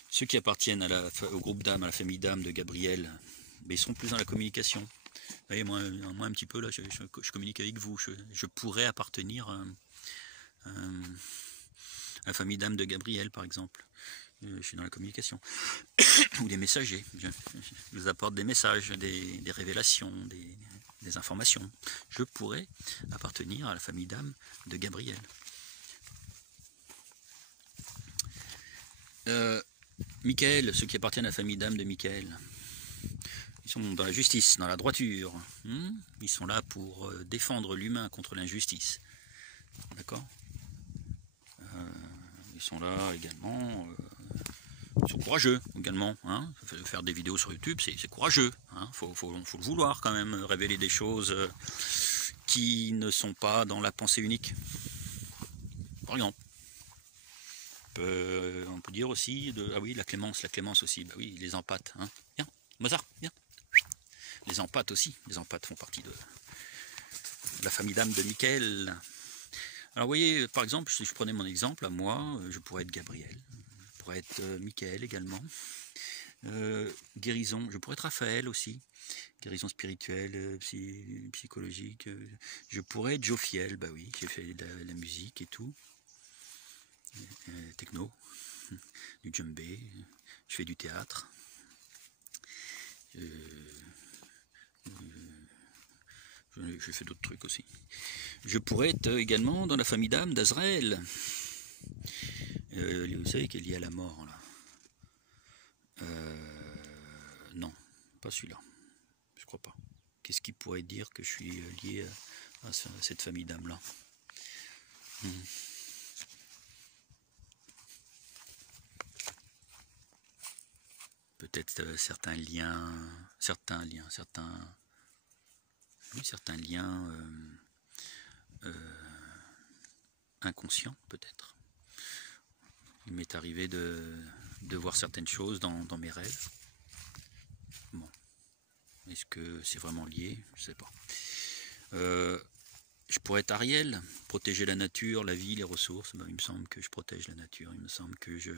Ceux qui appartiennent au groupe d'âmes, à la famille d'âmes de Gabriel, ils seront plus dans la communication. Vous voyez, moi un petit peu là, je communique avec vous. Je pourrais appartenir à la famille d'âmes de Gabriel, par exemple. Je suis dans la communication. Ou des messagers. Je vous apporte des messages, des révélations, des informations. Je pourrais appartenir à la famille d'âmes de Gabriel. Michael, ceux qui appartiennent à la famille d'âmes de Michael, ils sont dans la justice, dans la droiture. Ils sont là pour défendre l'humain contre l'injustice. D'accord ? Ils sont là également. Ils sont courageux également. Faire des vidéos sur YouTube, c'est courageux. Faut le vouloir quand même, révéler des choses qui ne sont pas dans la pensée unique. Par exemple. On peut dire aussi la clémence aussi, oui, les empâtes, viens, Mozart, viens. Les empâtes aussi, les empâtes font partie de la famille d'âmes de Michael. Alors vous voyez, par exemple, si je prenais mon exemple à moi, je pourrais être Gabriel, je pourrais être Michael également, guérison, je pourrais être Raphaël aussi, guérison spirituelle, psychologique, je pourrais être Jophiel, oui, j'ai fait de la musique et tout. Techno, du djembé, je fais du théâtre, je fais d'autres trucs aussi. Je pourrais être également dans la famille d'âmes d'Azraël, vous savez qui est lié à la mort là. Non, pas celui-là, je crois pas. Qu'est-ce qui pourrait dire que je suis lié à cette famille d'âmes là? Peut-être certains liens inconscients peut-être. Il m'est arrivé de voir certaines choses dans mes rêves. Bon, est-ce que c'est vraiment lié? Je sais pas. Je pourrais être Ariel, protéger la nature, la vie, les ressources. Il me semble que je protège la nature. Il me semble que je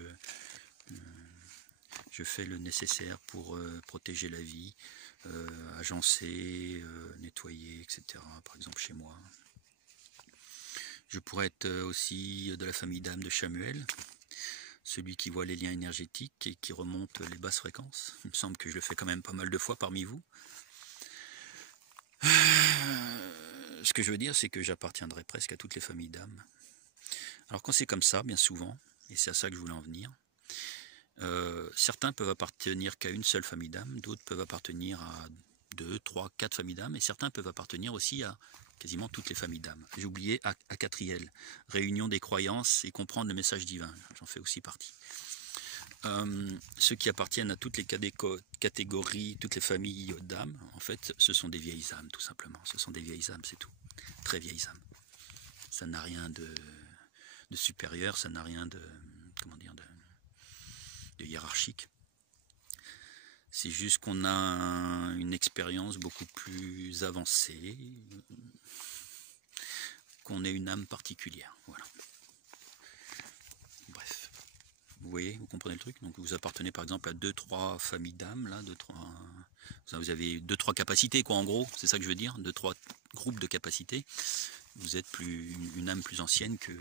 fais le nécessaire pour protéger la vie, agencer, nettoyer, etc. Par exemple chez moi. Je pourrais être aussi de la famille d'âmes de Chamuel, celui qui voit les liens énergétiques et qui remonte les basses fréquences. Il me semble que je le fais quand même pas mal de fois parmi vous. Ce que je veux dire, c'est que j'appartiendrai presque à toutes les familles d'âmes. Alors quand c'est comme ça, bien souvent, et c'est à ça que je voulais en venir, certains peuvent appartenir qu'à une seule famille d'âmes, d'autres peuvent appartenir à 2, 3, 4 familles d'âmes, et certains peuvent appartenir aussi à quasiment toutes les familles d'âmes. J'ai oublié Acatriel, réunion des croyances et comprendre le message divin, j'en fais aussi partie. Ceux qui appartiennent à toutes les catégories, toutes les familles d'âmes, en fait, ce sont des vieilles âmes, tout simplement. Ce sont des vieilles âmes, c'est tout. Très vieilles âmes. Ça n'a rien de supérieur, ça n'a rien de hiérarchique. C'est juste qu'on a une expérience beaucoup plus avancée, qu'on est une âme particulière. Voilà. Bref. Vous voyez, vous comprenez le truc? Donc vous appartenez par exemple à 2-3 familles d'âmes, là, vous avez 2-3 capacités, quoi, en gros, c'est ça que je veux dire, 2-3 groupes de capacités. Vous êtes une âme plus ancienne que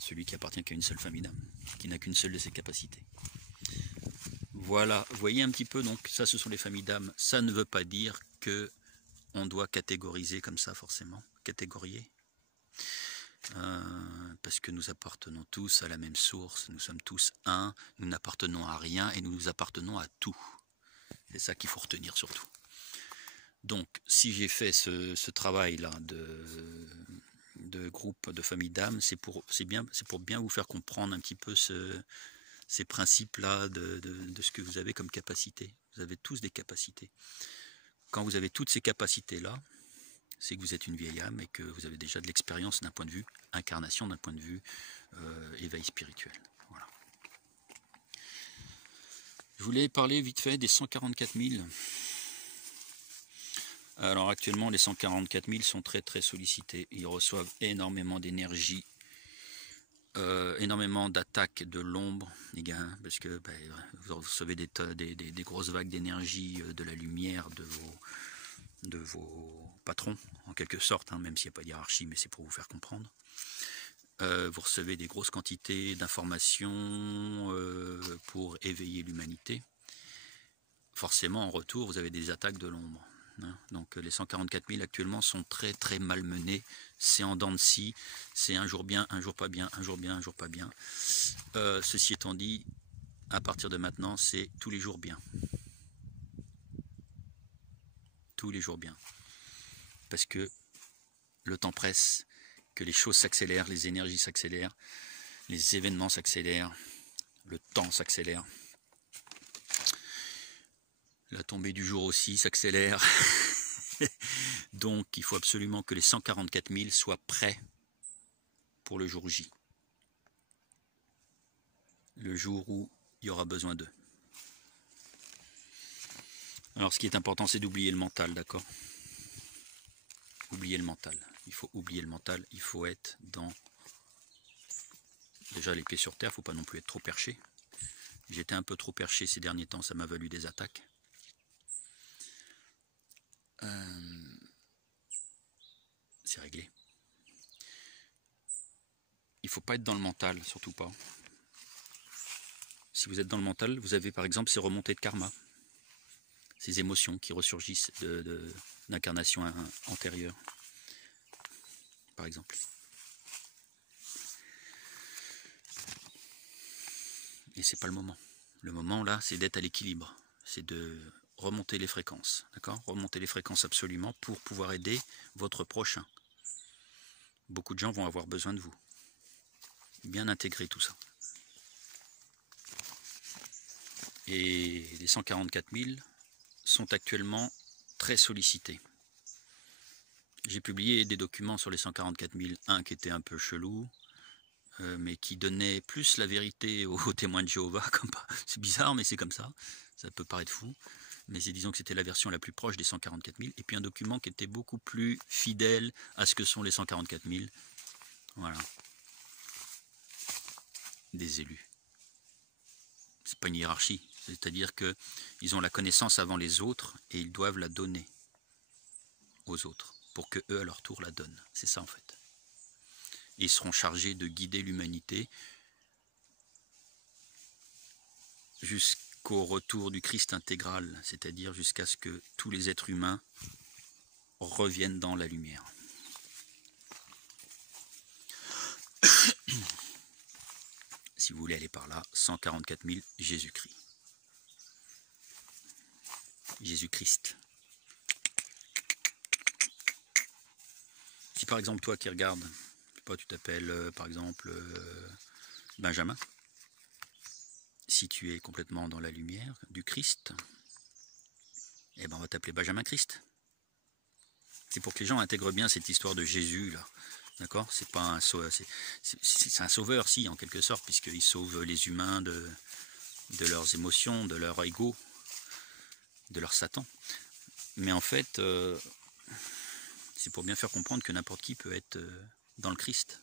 celui qui appartient qu'à une seule famille d'âmes, qui n'a qu'une seule de ses capacités. Voilà, vous voyez un petit peu, donc ça ce sont les familles d'âmes. Ça ne veut pas dire que on doit catégoriser comme ça forcément, catégorier. Parce que nous appartenons tous à la même source, nous sommes tous un, nous n'appartenons à rien et nous appartenons à tout. C'est ça qu'il faut retenir surtout. Donc si j'ai fait ce travail-là de groupe, de famille d'âmes, c'est pour bien vous faire comprendre un petit peu ces principes-là de ce que vous avez comme capacité. Vous avez tous des capacités. Quand vous avez toutes ces capacités-là, c'est que vous êtes une vieille âme et que vous avez déjà de l'expérience d'un point de vue incarnation, d'un point de vue éveil spirituel. Voilà. Je voulais parler vite fait des 144 000. Alors actuellement, les 144 000 sont très très sollicités. Ils reçoivent énormément d'énergie, énormément d'attaques de l'ombre, les gars, parce que vous recevez des grosses vagues d'énergie, de la lumière de vos patrons, en quelque sorte, hein, même s'il n'y a pas de hiérarchie, mais c'est pour vous faire comprendre. Vous recevez des grosses quantités d'informations pour éveiller l'humanité. Forcément, en retour, vous avez des attaques de l'ombre. Hein. Donc les 144 000 actuellement sont très très malmenés. C'est en dents de scie, c'est un jour bien, un jour pas bien, un jour bien, un jour pas bien. Ceci étant dit, à partir de maintenant, c'est tous les jours bien. Tous les jours bien. Parce que le temps presse, que les choses s'accélèrent, les énergies s'accélèrent, les événements s'accélèrent, le temps s'accélère. La tombée du jour aussi s'accélère. Donc il faut absolument que les 144 000 soient prêts pour le jour J. Le jour où il y aura besoin d'eux. Alors ce qui est important, c'est d'oublier le mental, d'accord? Oublier le mental. Il faut oublier le mental, il faut être dans... Déjà les pieds sur terre, il ne faut pas non plus être trop perché. J'étais un peu trop perché ces derniers temps, ça m'a valu des attaques. C'est réglé. Il ne faut pas être dans le mental, surtout pas. Si vous êtes dans le mental, vous avez par exemple ces remontées de karma, ces émotions qui ressurgissent d'incarnations antérieures, par exemple. Et c'est pas le moment. Le moment là, c'est d'être à l'équilibre, c'est de remonter les fréquences, d'accord? Remonter les fréquences absolument pour pouvoir aider votre prochain. Beaucoup de gens vont avoir besoin de vous. Bien intégrer tout ça. Et les 144 000 sont actuellement très sollicités. J'ai publié des documents sur les 144 000, un qui était un peu chelou, mais qui donnait plus la vérité aux témoins de Jéhovah. C'est bizarre, mais c'est comme ça. Ça peut paraître fou. Mais disons que c'était la version la plus proche des 144 000. Et puis un document qui était beaucoup plus fidèle à ce que sont les 144 000. Voilà. Des élus. C'est pas une hiérarchie. C'est-à-dire qu'ils ont la connaissance avant les autres et ils doivent la donner aux autres pour que eux à leur tour la donnent. C'est ça en fait. Ils seront chargés de guider l'humanité jusqu'au retour du Christ intégral, c'est-à-dire jusqu'à ce que tous les êtres humains reviennent dans la lumière. Si vous voulez aller par là, 144 000 Jésus-Christ. Jésus-Christ. Si par exemple toi qui regardes, je sais pas, tu t'appelles par exemple Benjamin, si tu es complètement dans la lumière du Christ, eh ben on va t'appeler Benjamin Christ. C'est pour que les gens intègrent bien cette histoire de Jésus là, d'accord? C'est pas un sauveur, c'est un sauveur si en quelque sorte, puisqu'il sauve les humains de leurs émotions, de leur ego, de leur Satan. Mais en fait, c'est pour bien faire comprendre que n'importe qui peut être dans le Christ.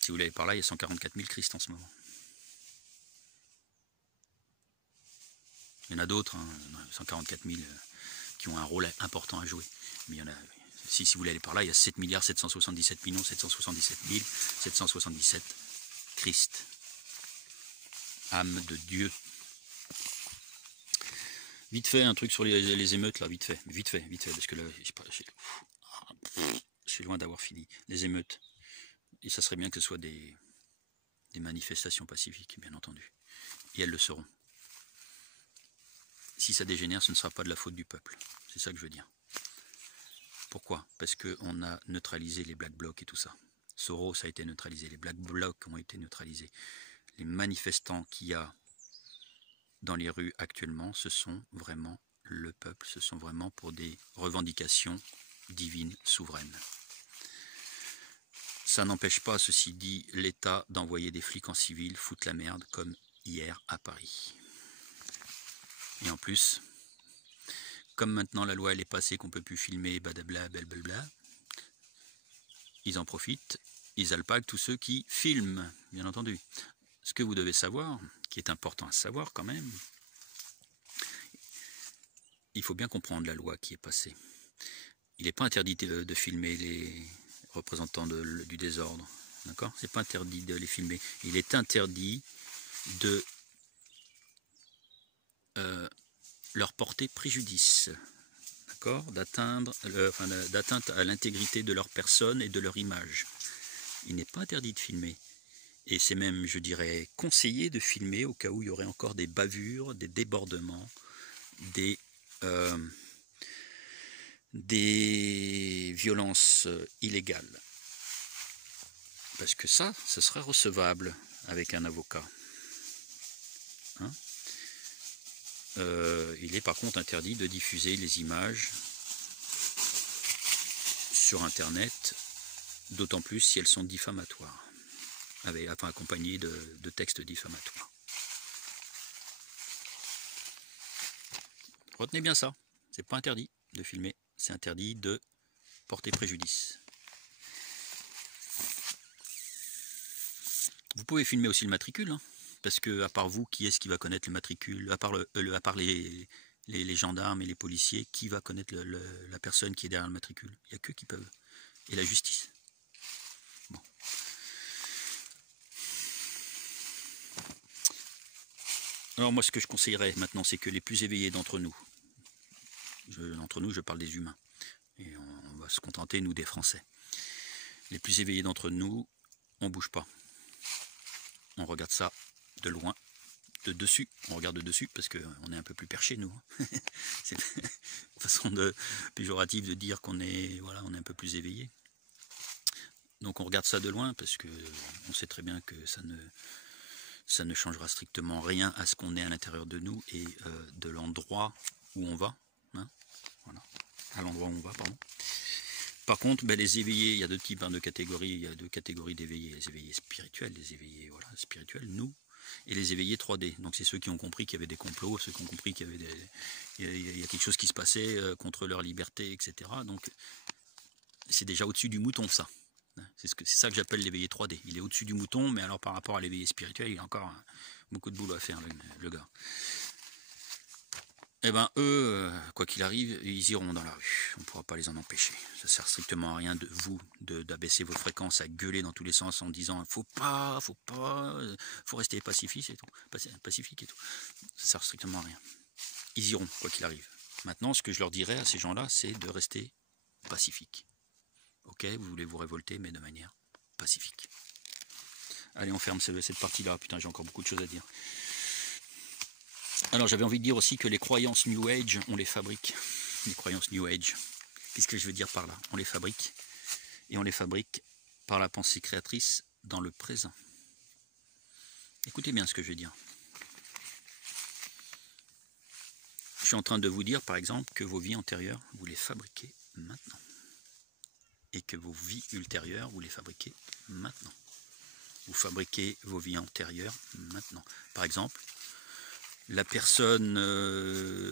Si vous l'avez par là, il y a 144 000 Christ en ce moment. Il y en a d'autres, hein, 144 000 qui ont un rôle important à jouer. Mais il y en a, si vous voulez aller par là, il y a 7 777 777 777 Christ. Âme de Dieu. Vite fait, un truc sur les émeutes, là, vite fait, parce que là, je suis loin d'avoir fini. Les émeutes. Et ça serait bien que ce soit des manifestations pacifiques, bien entendu. Et elles le seront. si ça dégénère, ce ne sera pas de la faute du peuple. C'est ça que je veux dire. Pourquoi? Parce qu'on a neutralisé les Black Blocs et tout ça. Soros a été neutralisé, les Black Blocs ont été neutralisés. Les manifestants qu'il y a dans les rues actuellement, ce sont vraiment le peuple, ce sont vraiment pour des revendications divines, souveraines. Ça n'empêche pas, ceci dit, l'État d'envoyer des flics en civil foutre la merde comme hier à Paris. Et en plus, comme maintenant la loi elle est passée qu'on ne peut plus filmer, badabla, blablabla, ils en profitent, ils alpaguent tous ceux qui filment, bien entendu. Ce que vous devez savoir, qui est important à savoir quand même, il faut bien comprendre la loi qui est passée. Il n'est pas interdit de filmer les représentants du désordre, d'accord? C'est pas interdit de les filmer. Il est interdit de leur porter préjudice, d'accord? D'atteinte à l'intégrité de leur personne et de leur image. Il n'est pas interdit de filmer. Et c'est même, je dirais, conseillé de filmer au cas où il y aurait encore des bavures, des débordements, des violences illégales. Parce que ça, ce serait recevable avec un avocat. Hein? Il est par contre interdit de diffuser les images sur Internet, d'autant plus si elles sont diffamatoires, accompagnées de textes diffamatoires. Retenez bien ça, c'est pas interdit de filmer, c'est interdit de porter préjudice. Vous pouvez filmer aussi le matricule, hein, parce que à part vous, qui est-ce qui va connaître le matricule? À part les gendarmes et les policiers, qui va connaître la personne qui est derrière le matricule? Il n'y a qu'eux qui peuvent. Et la justice. Bon. Alors moi, ce que je conseillerais maintenant, c'est que les plus éveillés d'entre nous, je parle des humains, et on va se contenter, nous, des Français. Les plus éveillés d'entre nous, on ne bouge pas. On regarde ça de loin, de dessus. On regarde de dessus parce qu'on est un peu plus perché, nous. C'est une façon péjorative de dire qu'on est, voilà, on est un peu plus éveillé. Donc on regarde ça de loin parce qu'on sait très bien que ça ne changera strictement rien à ce qu'on est à l'intérieur de nous et de l'endroit où on va. Hein, voilà, à l'endroit où on va, pardon. Par contre, les éveillés, il y a deux types de catégories. Il y a deux catégories d'éveillés. Les éveillés spirituels, les éveillés spirituels, nous, et les éveillés 3D. Donc c'est ceux qui ont compris qu'il y avait des complots, ceux qui ont compris qu'il y a quelque chose qui se passait contre leur liberté, etc. Donc c'est déjà au-dessus du mouton, ça. C'est ça que j'appelle l'éveillé 3D. Il est au-dessus du mouton, mais alors par rapport à l'éveillé spirituel, il a encore beaucoup de boulot à faire, le gars. Eh bien, eux, quoi qu'il arrive, ils iront dans la rue. On ne pourra pas les en empêcher. Ça sert strictement à rien d'abaisser vos fréquences, à gueuler dans tous les sens en disant faut rester pacifique et tout. Pacifique et tout. Ça sert strictement à rien. Ils iront, quoi qu'il arrive. Maintenant, ce que je leur dirais à ces gens-là, c'est de rester pacifique. Ok, vous voulez vous révolter, mais de manière pacifique. Allez, on ferme cette partie-là. Putain, j'ai encore beaucoup de choses à dire. Alors j'avais envie de dire aussi que les croyances New Age, on les fabrique. Les croyances New Age. Qu'est-ce que je veux dire par là? On les fabrique. Et on les fabrique par la pensée créatrice dans le présent. Écoutez bien ce que je veux dire. Je suis en train de vous dire par exemple que vos vies antérieures, vous les fabriquez maintenant. Et que vos vies ultérieures, vous les fabriquez maintenant. Vous fabriquez vos vies antérieures maintenant. Par exemple, la personne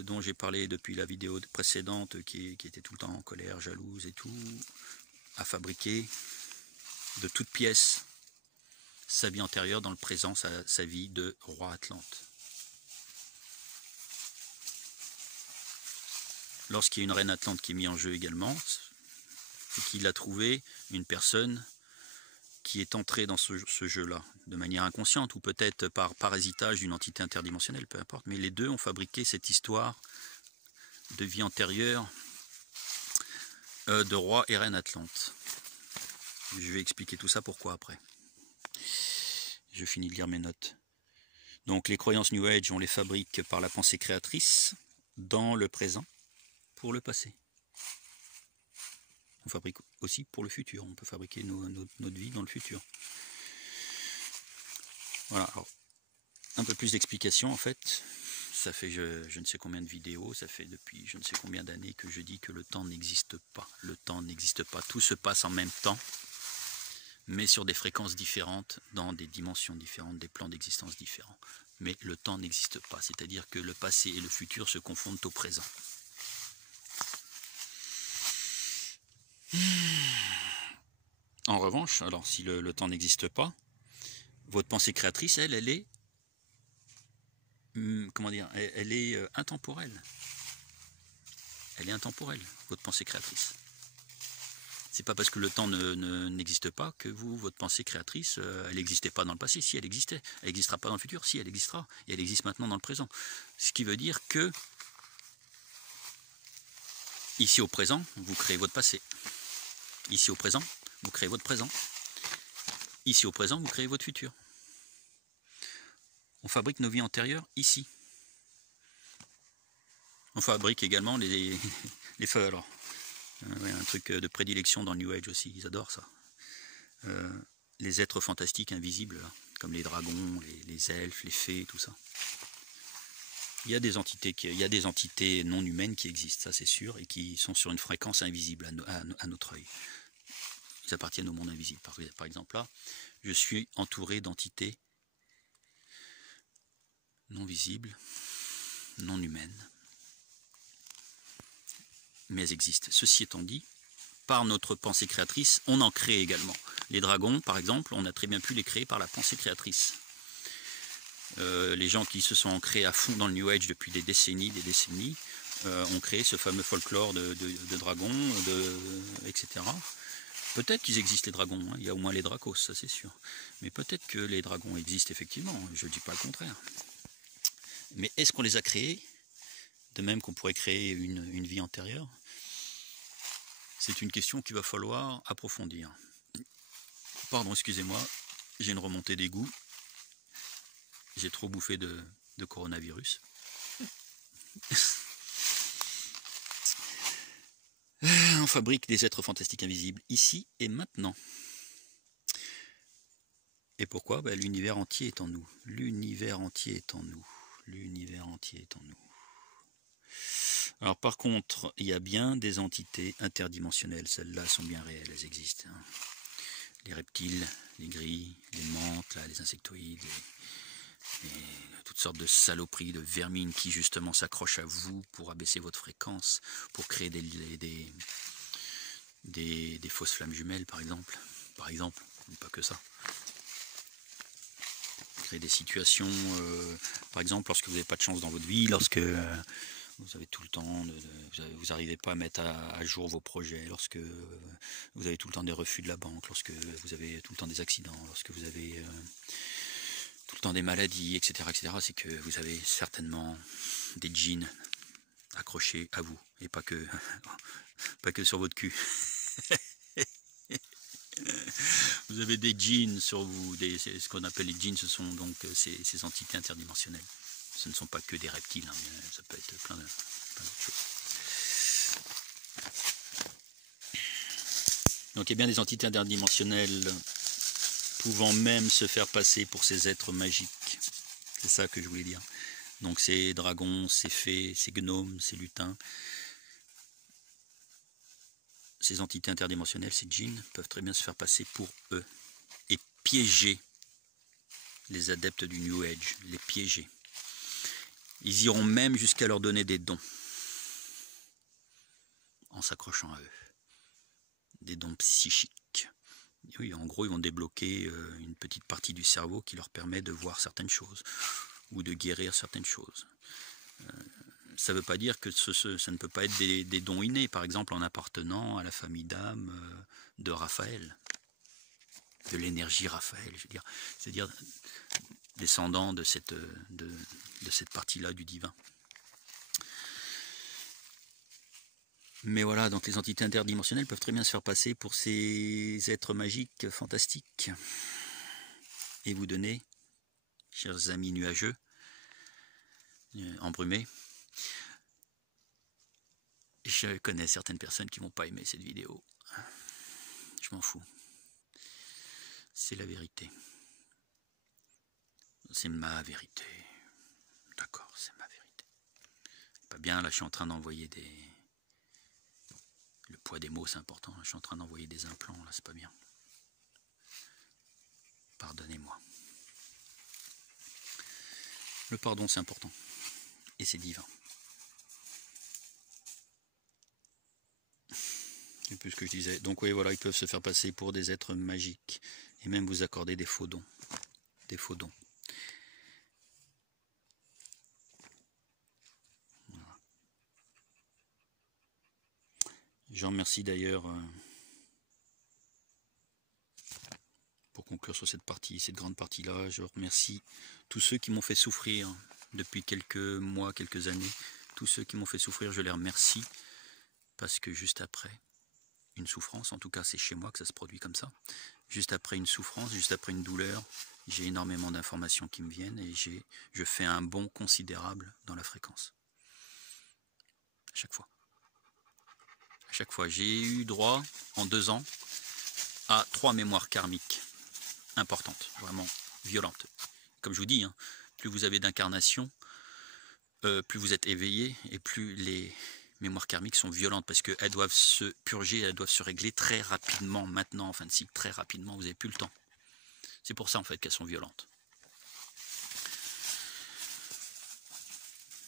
dont j'ai parlé depuis la vidéo précédente, qui était tout le temps en colère, jalouse et tout, a fabriqué de toutes pièces sa vie antérieure dans le présent, sa vie de roi Atlante. Lorsqu'il y a une reine Atlante qui est mise en jeu également, c'est qu'il a trouvé une personne qui est entrée dans ce jeu-là, de manière inconsciente, ou peut-être par parasitage d'une entité interdimensionnelle, peu importe, mais les deux ont fabriqué cette histoire de vie antérieure de roi et reine Atlante. Je vais expliquer tout ça pourquoi après. Je finis de lire mes notes. Donc les croyances New Age, on les fabrique par la pensée créatrice, dans le présent pour le passé. On fabrique aussi pour le futur. On peut fabriquer notre vie dans le futur. Voilà. Alors, un peu plus d'explication en fait. Ça fait je ne sais combien de vidéos, ça fait depuis je ne sais combien d'années que je dis que le temps n'existe pas. Le temps n'existe pas. Tout se passe en même temps, mais sur des fréquences différentes, dans des dimensions différentes, des plans d'existence différents. Mais le temps n'existe pas. C'est-à-dire que le passé et le futur se confondent au présent. En revanche, alors si le temps n'existe pas, votre pensée créatrice, elle est comment dire, elle est intemporelle. Elle est intemporelle, votre pensée créatrice. C'est pas parce que le temps n'existe pas que votre pensée créatrice, elle n'existait pas dans le passé. Si, elle existait. Elle n'existera pas dans le futur. Si, elle existera. Et elle existe maintenant dans le présent. Ce qui veut dire que, ici au présent, vous créez votre passé. Ici au présent, vous créez votre présent. Ici au présent, vous créez votre futur. On fabrique nos vies antérieures ici. On fabrique également les feux. Alors, un truc de prédilection dans le New Age aussi, ils adorent ça. Les êtres fantastiques invisibles, là, comme les dragons, les elfes, les fées, tout ça. Il y a des entités non humaines qui existent, ça c'est sûr, et qui sont sur une fréquence invisible à notre œil. Ils appartiennent au monde invisible. Par exemple, là, je suis entouré d'entités non visibles, non humaines, mais elles existent. Ceci étant dit, par notre pensée créatrice, on en crée également. Les dragons, par exemple, on a très bien pu les créer par la pensée créatrice. Les gens qui se sont ancrés à fond dans le New Age depuis des décennies, ont créé ce fameux folklore de dragons, etc. Peut-être qu'ils existent les dragons, hein. Il y a au moins les dracos, ça c'est sûr. Mais peut-être que les dragons existent effectivement, je ne dis pas le contraire. Mais est-ce qu'on les a créés? De même qu'on pourrait créer une vie antérieure? C'est une question qu'il va falloir approfondir. Pardon, excusez-moi, j'ai une remontée d'égout. J'ai trop bouffé de coronavirus. On fabrique des êtres fantastiques invisibles ici et maintenant. Et pourquoi? L'univers entier est en nous. L'univers entier est en nous. L'univers entier est en nous. Alors par contre, il y a bien des entités interdimensionnelles. Celles-là sont bien réelles, elles existent. Hein. Les reptiles, les grilles, les mantes, là, les insectoïdes, et toutes sortes de saloperies, de vermines qui justement s'accrochent à vous pour abaisser votre fréquence, pour créer des fausses flammes jumelles par exemple, mais pas que ça. Créer des situations, par exemple lorsque vous n'avez pas de chance dans votre vie, lorsque vous avez tout le temps, vous n'arrivez pas à mettre à jour vos projets, lorsque vous avez tout le temps des refus de la banque, lorsque vous avez tout le temps des accidents, lorsque vous avez tout le temps des maladies, etc., c'est que vous avez certainement des djinns accrochés à vous, et pas que sur votre cul. Vous avez des djinns sur vous, ce qu'on appelle les djinns, ce sont donc ces entités interdimensionnelles. Ce ne sont pas que des reptiles, hein, mais ça peut être plein d'autres choses. Donc il y a bien des entités interdimensionnelles pouvant même se faire passer pour ces êtres magiques. C'est ça que je voulais dire. Donc ces dragons, ces fées, ces gnomes, ces lutins, ces entités interdimensionnelles, ces djinns, peuvent très bien se faire passer pour eux et piéger les adeptes du New Age, les piéger. Ils iront même jusqu'à leur donner des dons en s'accrochant à eux. Des dons psychiques. Oui, en gros, ils vont débloquer une petite partie du cerveau qui leur permet de voir certaines choses ou de guérir certaines choses. Ça ne veut pas dire que ça ne peut pas être des dons innés, par exemple en appartenant à la famille d'âme de Raphaël, de l'énergie Raphaël, je veux dire, c'est-à-dire descendant de cette partie-là du divin. Mais voilà, donc les entités interdimensionnelles peuvent très bien se faire passer pour ces êtres magiques fantastiques et vous donner, chers amis nuageux, embrumés, Je connais certaines personnes qui vont pas aimer cette vidéo. Je m'en fous. C'est la vérité. C'est ma vérité. D'accord, c'est ma vérité. Pas bien, là je suis en train d'envoyer des... Le poids des mots c'est important, là, je suis en train d'envoyer des implants, là c'est pas bien. Pardonnez-moi. Le pardon c'est important. Et c'est divin. C'est plus ce que je disais. Donc oui, voilà, ils peuvent se faire passer pour des êtres magiques. Et même vous accorder des faux dons. Des faux dons. Voilà. Je remercie d'ailleurs, pour conclure sur cette partie, cette grande partie-là, je remercie tous ceux qui m'ont fait souffrir depuis quelques mois, quelques années. Tous ceux qui m'ont fait souffrir, je les remercie. Parce que juste après une souffrance, en tout cas c'est chez moi que ça se produit comme ça, juste après une souffrance, juste après une douleur, j'ai énormément d'informations qui me viennent et je fais un bond considérable dans la fréquence. À chaque fois. À chaque fois. J'ai eu droit, en 2 ans, à 3 mémoires karmiques importantes, vraiment violentes. Comme je vous dis, hein, plus vous avez d'incarnations, plus vous êtes éveillé et plus les mémoires karmiques sont violentes parce qu'elles doivent se purger, elles doivent se régler très rapidement, maintenant, en fin de cycle, très rapidement, vous n'avez plus le temps. C'est pour ça en fait qu'elles sont violentes.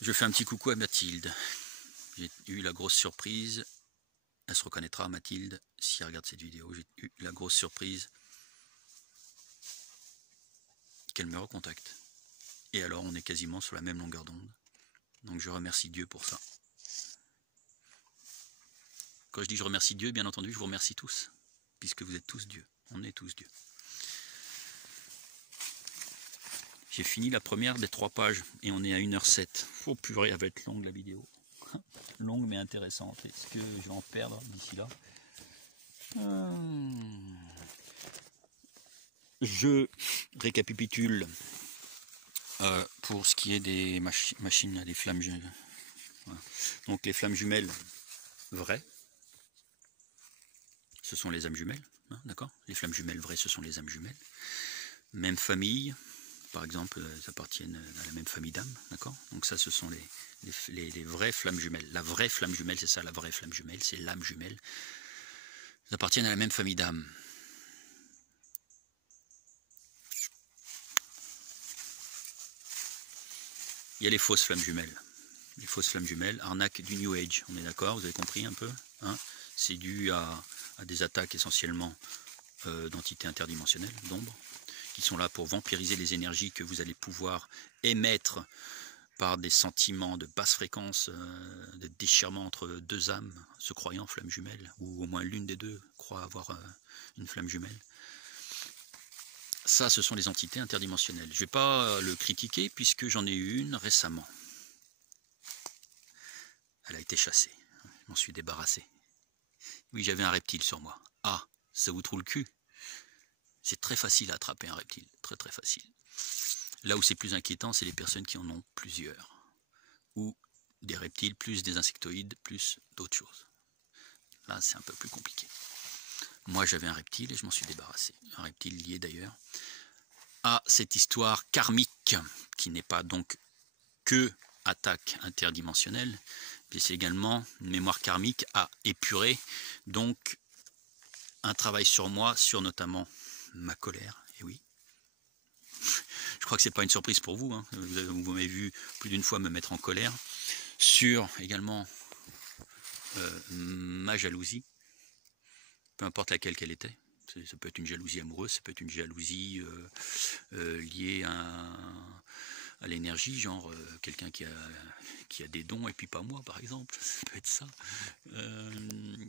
Je fais un petit coucou à Mathilde. J'ai eu la grosse surprise, elle se reconnaîtra Mathilde si elle regarde cette vidéo, j'ai eu la grosse surprise qu'elle me recontacte. Et alors on est quasiment sur la même longueur d'onde. Donc je remercie Dieu pour ça. Quand je dis je remercie Dieu, bien entendu, je vous remercie tous, puisque vous êtes tous Dieu. On est tous Dieu. J'ai fini la première des 3 pages et on est à 1h07. Oh purée, elle va être longue la vidéo. Longue mais intéressante. Est-ce que je vais en perdre d'ici là? Je récapitule pour ce qui est des machines, des flammes jumelles. Voilà. Donc les flammes jumelles vraies, ce sont les âmes jumelles, hein, d'accord? Les flammes jumelles vraies, ce sont les âmes jumelles. Même famille, par exemple, elles appartiennent à la même famille d'âmes, d'accord? Donc ça, ce sont les vraies flammes jumelles. La vraie flamme jumelle, c'est ça, la vraie flamme jumelle, c'est l'âme jumelle. Elles appartiennent à la même famille d'âmes. Il y a les fausses flammes jumelles. Les fausses flammes jumelles, arnaque du New Age, on est d'accord, vous avez compris un peu, hein? C'est dû à des attaques essentiellement d'entités interdimensionnelles, d'ombres, qui sont là pour vampiriser les énergies que vous allez pouvoir émettre par des sentiments de basse fréquence, de déchirement entre 2 âmes se croyant flammes jumelles, ou au moins l'une des deux croit avoir une flamme jumelle. Ça, ce sont les entités interdimensionnelles. Je ne vais pas le critiquer puisque j'en ai eu une récemment. Elle a été chassée. Je m'en suis débarrassé. Oui, j'avais un reptile sur moi. Ah, ça vous trouve le cul? C'est très facile à attraper un reptile. Très très facile. Là où c'est plus inquiétant, c'est les personnes qui en ont plusieurs. Ou des reptiles, plus des insectoïdes, plus d'autres choses. Là, c'est un peu plus compliqué. Moi, j'avais un reptile et je m'en suis débarrassé. Un reptile lié d'ailleurs à cette histoire karmique, qui n'est pas donc que attaque interdimensionnelle, mais c'est également une mémoire karmique à épurer, donc un travail sur moi, sur notamment ma colère, et oui. Je crois que c'est pas une surprise pour vous, hein. Vous m'avez vu plus d'une fois me mettre en colère, sur également ma jalousie, peu importe laquelle qu'elle était. Ça peut être une jalousie amoureuse, ça peut être une jalousie liée à l'énergie, genre quelqu'un qui a des dons et puis pas moi par exemple, ça peut être ça.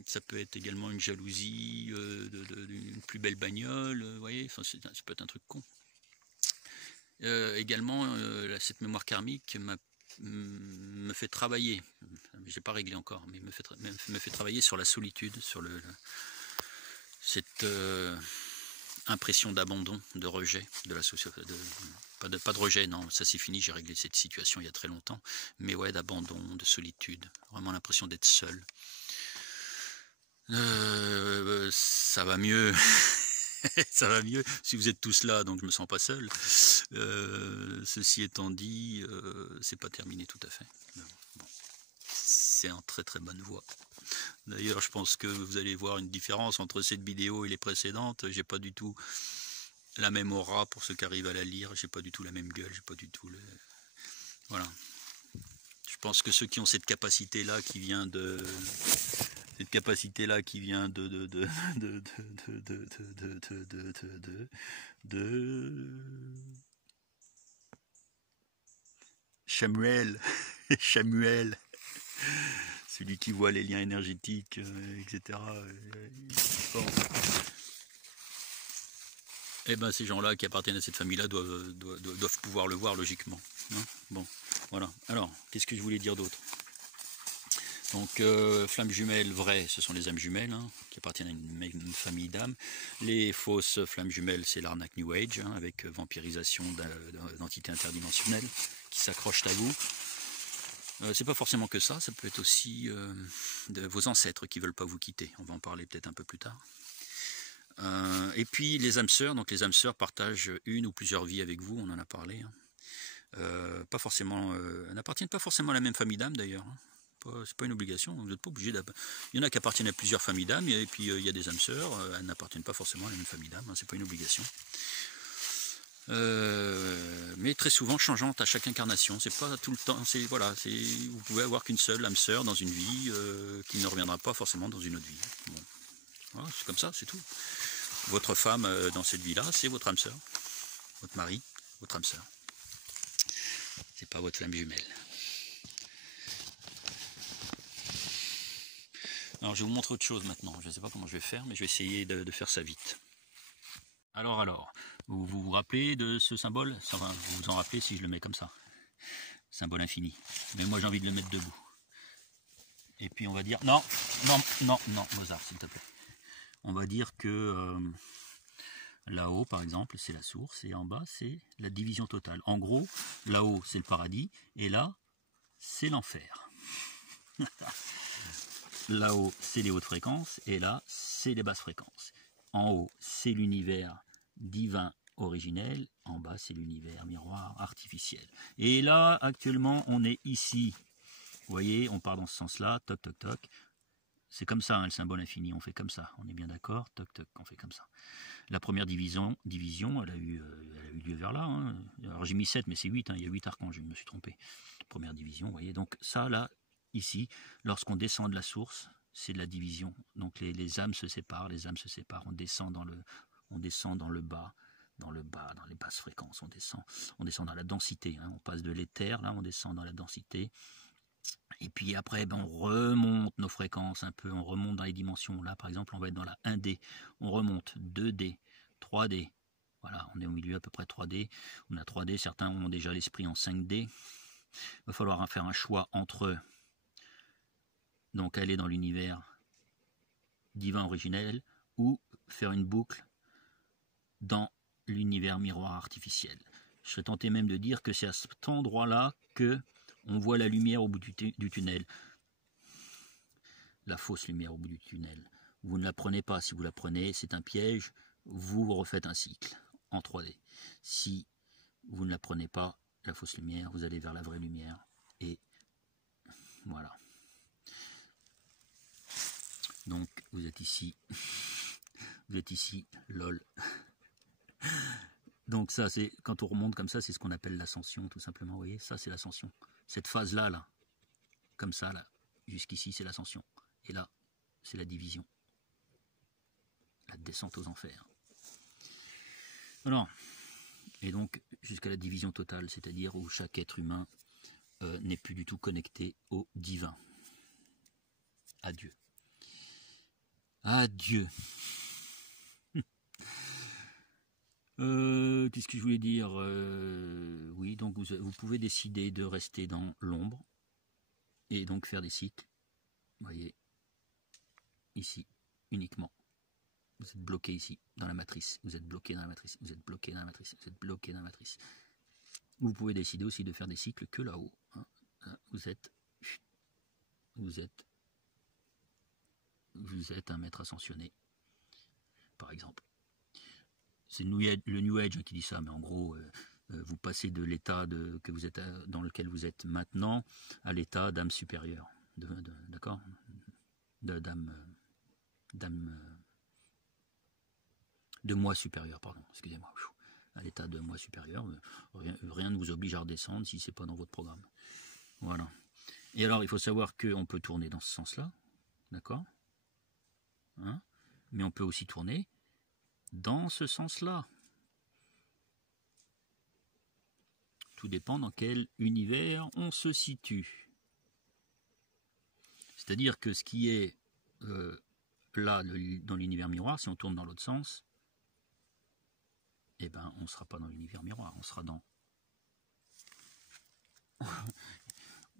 Ça peut être également une jalousie d'une plus belle bagnole, vous voyez, enfin, ça peut être un truc con. Également, cette mémoire karmique me fait travailler, j'ai pas réglé encore, mais me fait travailler sur la solitude, sur cette impression d'abandon, de rejet de la société, pas de rejet, non, ça c'est fini, j'ai réglé cette situation il y a très longtemps, mais ouais, d'abandon, de solitude, vraiment l'impression d'être seul. Ça va mieux. Ça va mieux si vous êtes tous là, donc je me sens pas seul. Ceci étant dit, c'est pas terminé tout à fait. Bon, c'est en très très bonne voie. D'ailleurs, je pense que vous allez voir une différence entre cette vidéo et les précédentes. J'ai pas du tout la même aura pour ceux qui arrivent à la lire. J'ai pas du tout la même gueule. J'ai pas du tout le. Voilà. Je pense que ceux qui ont cette capacité-là, qui vient de Samuel, Samuel, celui qui voit les liens énergétiques, etc. Bon. Eh ben, ces gens-là qui appartiennent à cette famille-là doivent pouvoir le voir logiquement. Hein, bon, voilà. Alors, qu'est-ce que je voulais dire d'autre? Donc, flammes jumelles vraies, ce sont les âmes jumelles, hein, qui appartiennent à une famille d'âmes. Les fausses flammes jumelles, c'est l'arnaque New Age, hein, avec vampirisation d'entités interdimensionnelles qui s'accrochent à vous. C'est pas forcément que ça peut être aussi de vos ancêtres qui veulent pas vous quitter. On va en parler peut-être un peu plus tard. Et puis les âmes sœurs, donc les âmes sœurs partagent une ou plusieurs vies avec vous, on en a parlé. Hein. Pas forcément, n'appartiennent pas forcément à la même famille d'âmes d'ailleurs. Hein. C'est pas une obligation, vous n'êtes pas obligé il y en a qui appartiennent à plusieurs familles d'âmes, et puis il y a des âmes sœurs, elles n'appartiennent pas forcément à la même famille d'âmes, hein, c'est pas une obligation. Mais très souvent changeante à chaque incarnation, c'est pas tout le temps, voilà, vous pouvez avoir qu'une seule âme sœur dans une vie qui ne reviendra pas forcément dans une autre vie. Bon. Voilà, c'est comme ça, c'est tout. Votre femme dans cette vie-là, c'est votre âme sœur, votre mari, votre âme sœur. C'est pas votre flamme jumelle. Alors je vais vous montrer autre chose maintenant, je ne sais pas comment je vais faire, mais je vais essayer de faire ça vite. Alors, vous vous rappelez de ce symbole? Ça va, vous vous en rappelez si je le mets comme ça. Symbole infini. Mais moi j'ai envie de le mettre debout. Et puis on va dire, non, Mozart s'il te plaît. On va dire que là-haut par exemple c'est la source et en bas c'est la division totale. En gros, là-haut c'est le paradis et là c'est l'enfer. Là-haut, c'est les hautes fréquences, et là, c'est les basses fréquences. En haut, c'est l'univers divin originel, en bas, c'est l'univers miroir artificiel. Et là, actuellement, on est ici. Vous voyez, on part dans ce sens-là, toc, toc, toc. C'est comme ça, hein, le symbole infini, on fait comme ça. On est bien d'accord, toc, toc, on fait comme ça. La première division elle a eu lieu vers là. Hein. Alors j'ai mis 7, mais c'est 8, hein, il y a 8 archanges, je me suis trompé. Première division, vous voyez, donc ça, là, ici, lorsqu'on descend de la source, c'est de la division. Donc les âmes se séparent, on descend dans le bas, dans les basses fréquences, on descend dans la densité. Hein. On passe de l'éther, là, on descend dans la densité. Et puis après, on remonte nos fréquences un peu, on remonte dans les dimensions. Là, par exemple, on va être dans la 1D, on remonte 2D, 3D. Voilà, on est au milieu à peu près 3D. On a 3D, certains ont déjà l'esprit en 5D. Il va falloir faire un choix entre donc aller dans l'univers divin originel ou faire une boucle dans l'univers miroir artificiel. Je serais tenté même de dire que c'est à cet endroit-là que on voit la lumière au bout du tunnel. La fausse lumière au bout du tunnel. Vous ne la prenez pas. Si vous la prenez, c'est un piège. Vous refaites un cycle en 3D. Si vous ne la prenez pas, la fausse lumière, vous allez vers la vraie lumière. Et voilà. Donc, vous êtes ici. Vous êtes ici, lol. Donc ça, c'est quand on remonte comme ça, c'est ce qu'on appelle l'ascension, tout simplement. Vous voyez, ça, c'est l'ascension. Cette phase-là, là, comme ça, là, jusqu'ici, c'est l'ascension. Et là, c'est la division. La descente aux enfers. Alors, et donc, jusqu'à la division totale, c'est-à-dire où chaque être humain n'est plus du tout connecté au divin. À Dieu. Adieu. Qu'est-ce que je voulais dire? Oui, donc vous pouvez décider de rester dans l'ombre et donc faire des sites. Vous voyez, ici, uniquement. Vous êtes bloqué ici, dans la matrice. Vous êtes bloqué dans la matrice. Vous êtes bloqué dans la matrice. Vous êtes bloqué dans la matrice. Vous pouvez décider aussi de faire des cycles que là-haut. Hein. Vous êtes un maître ascensionné, par exemple. C'est le New Age qui dit ça, mais en gros, vous passez de l'état dans lequel vous êtes maintenant à l'état d'âme supérieure. D'accord, de moi supérieur, pardon, excusez-moi, à l'état de moi supérieur, rien ne vous oblige à redescendre si c'est pas dans votre programme. Voilà. Et alors, il faut savoir qu'on peut tourner dans ce sens-là, d'accord, hein, mais on peut aussi tourner dans ce sens-là. Tout dépend dans quel univers on se situe. C'est-à-dire que ce qui est là, dans l'univers miroir, si on tourne dans l'autre sens, eh ben, on ne sera pas dans l'univers miroir, on sera dans...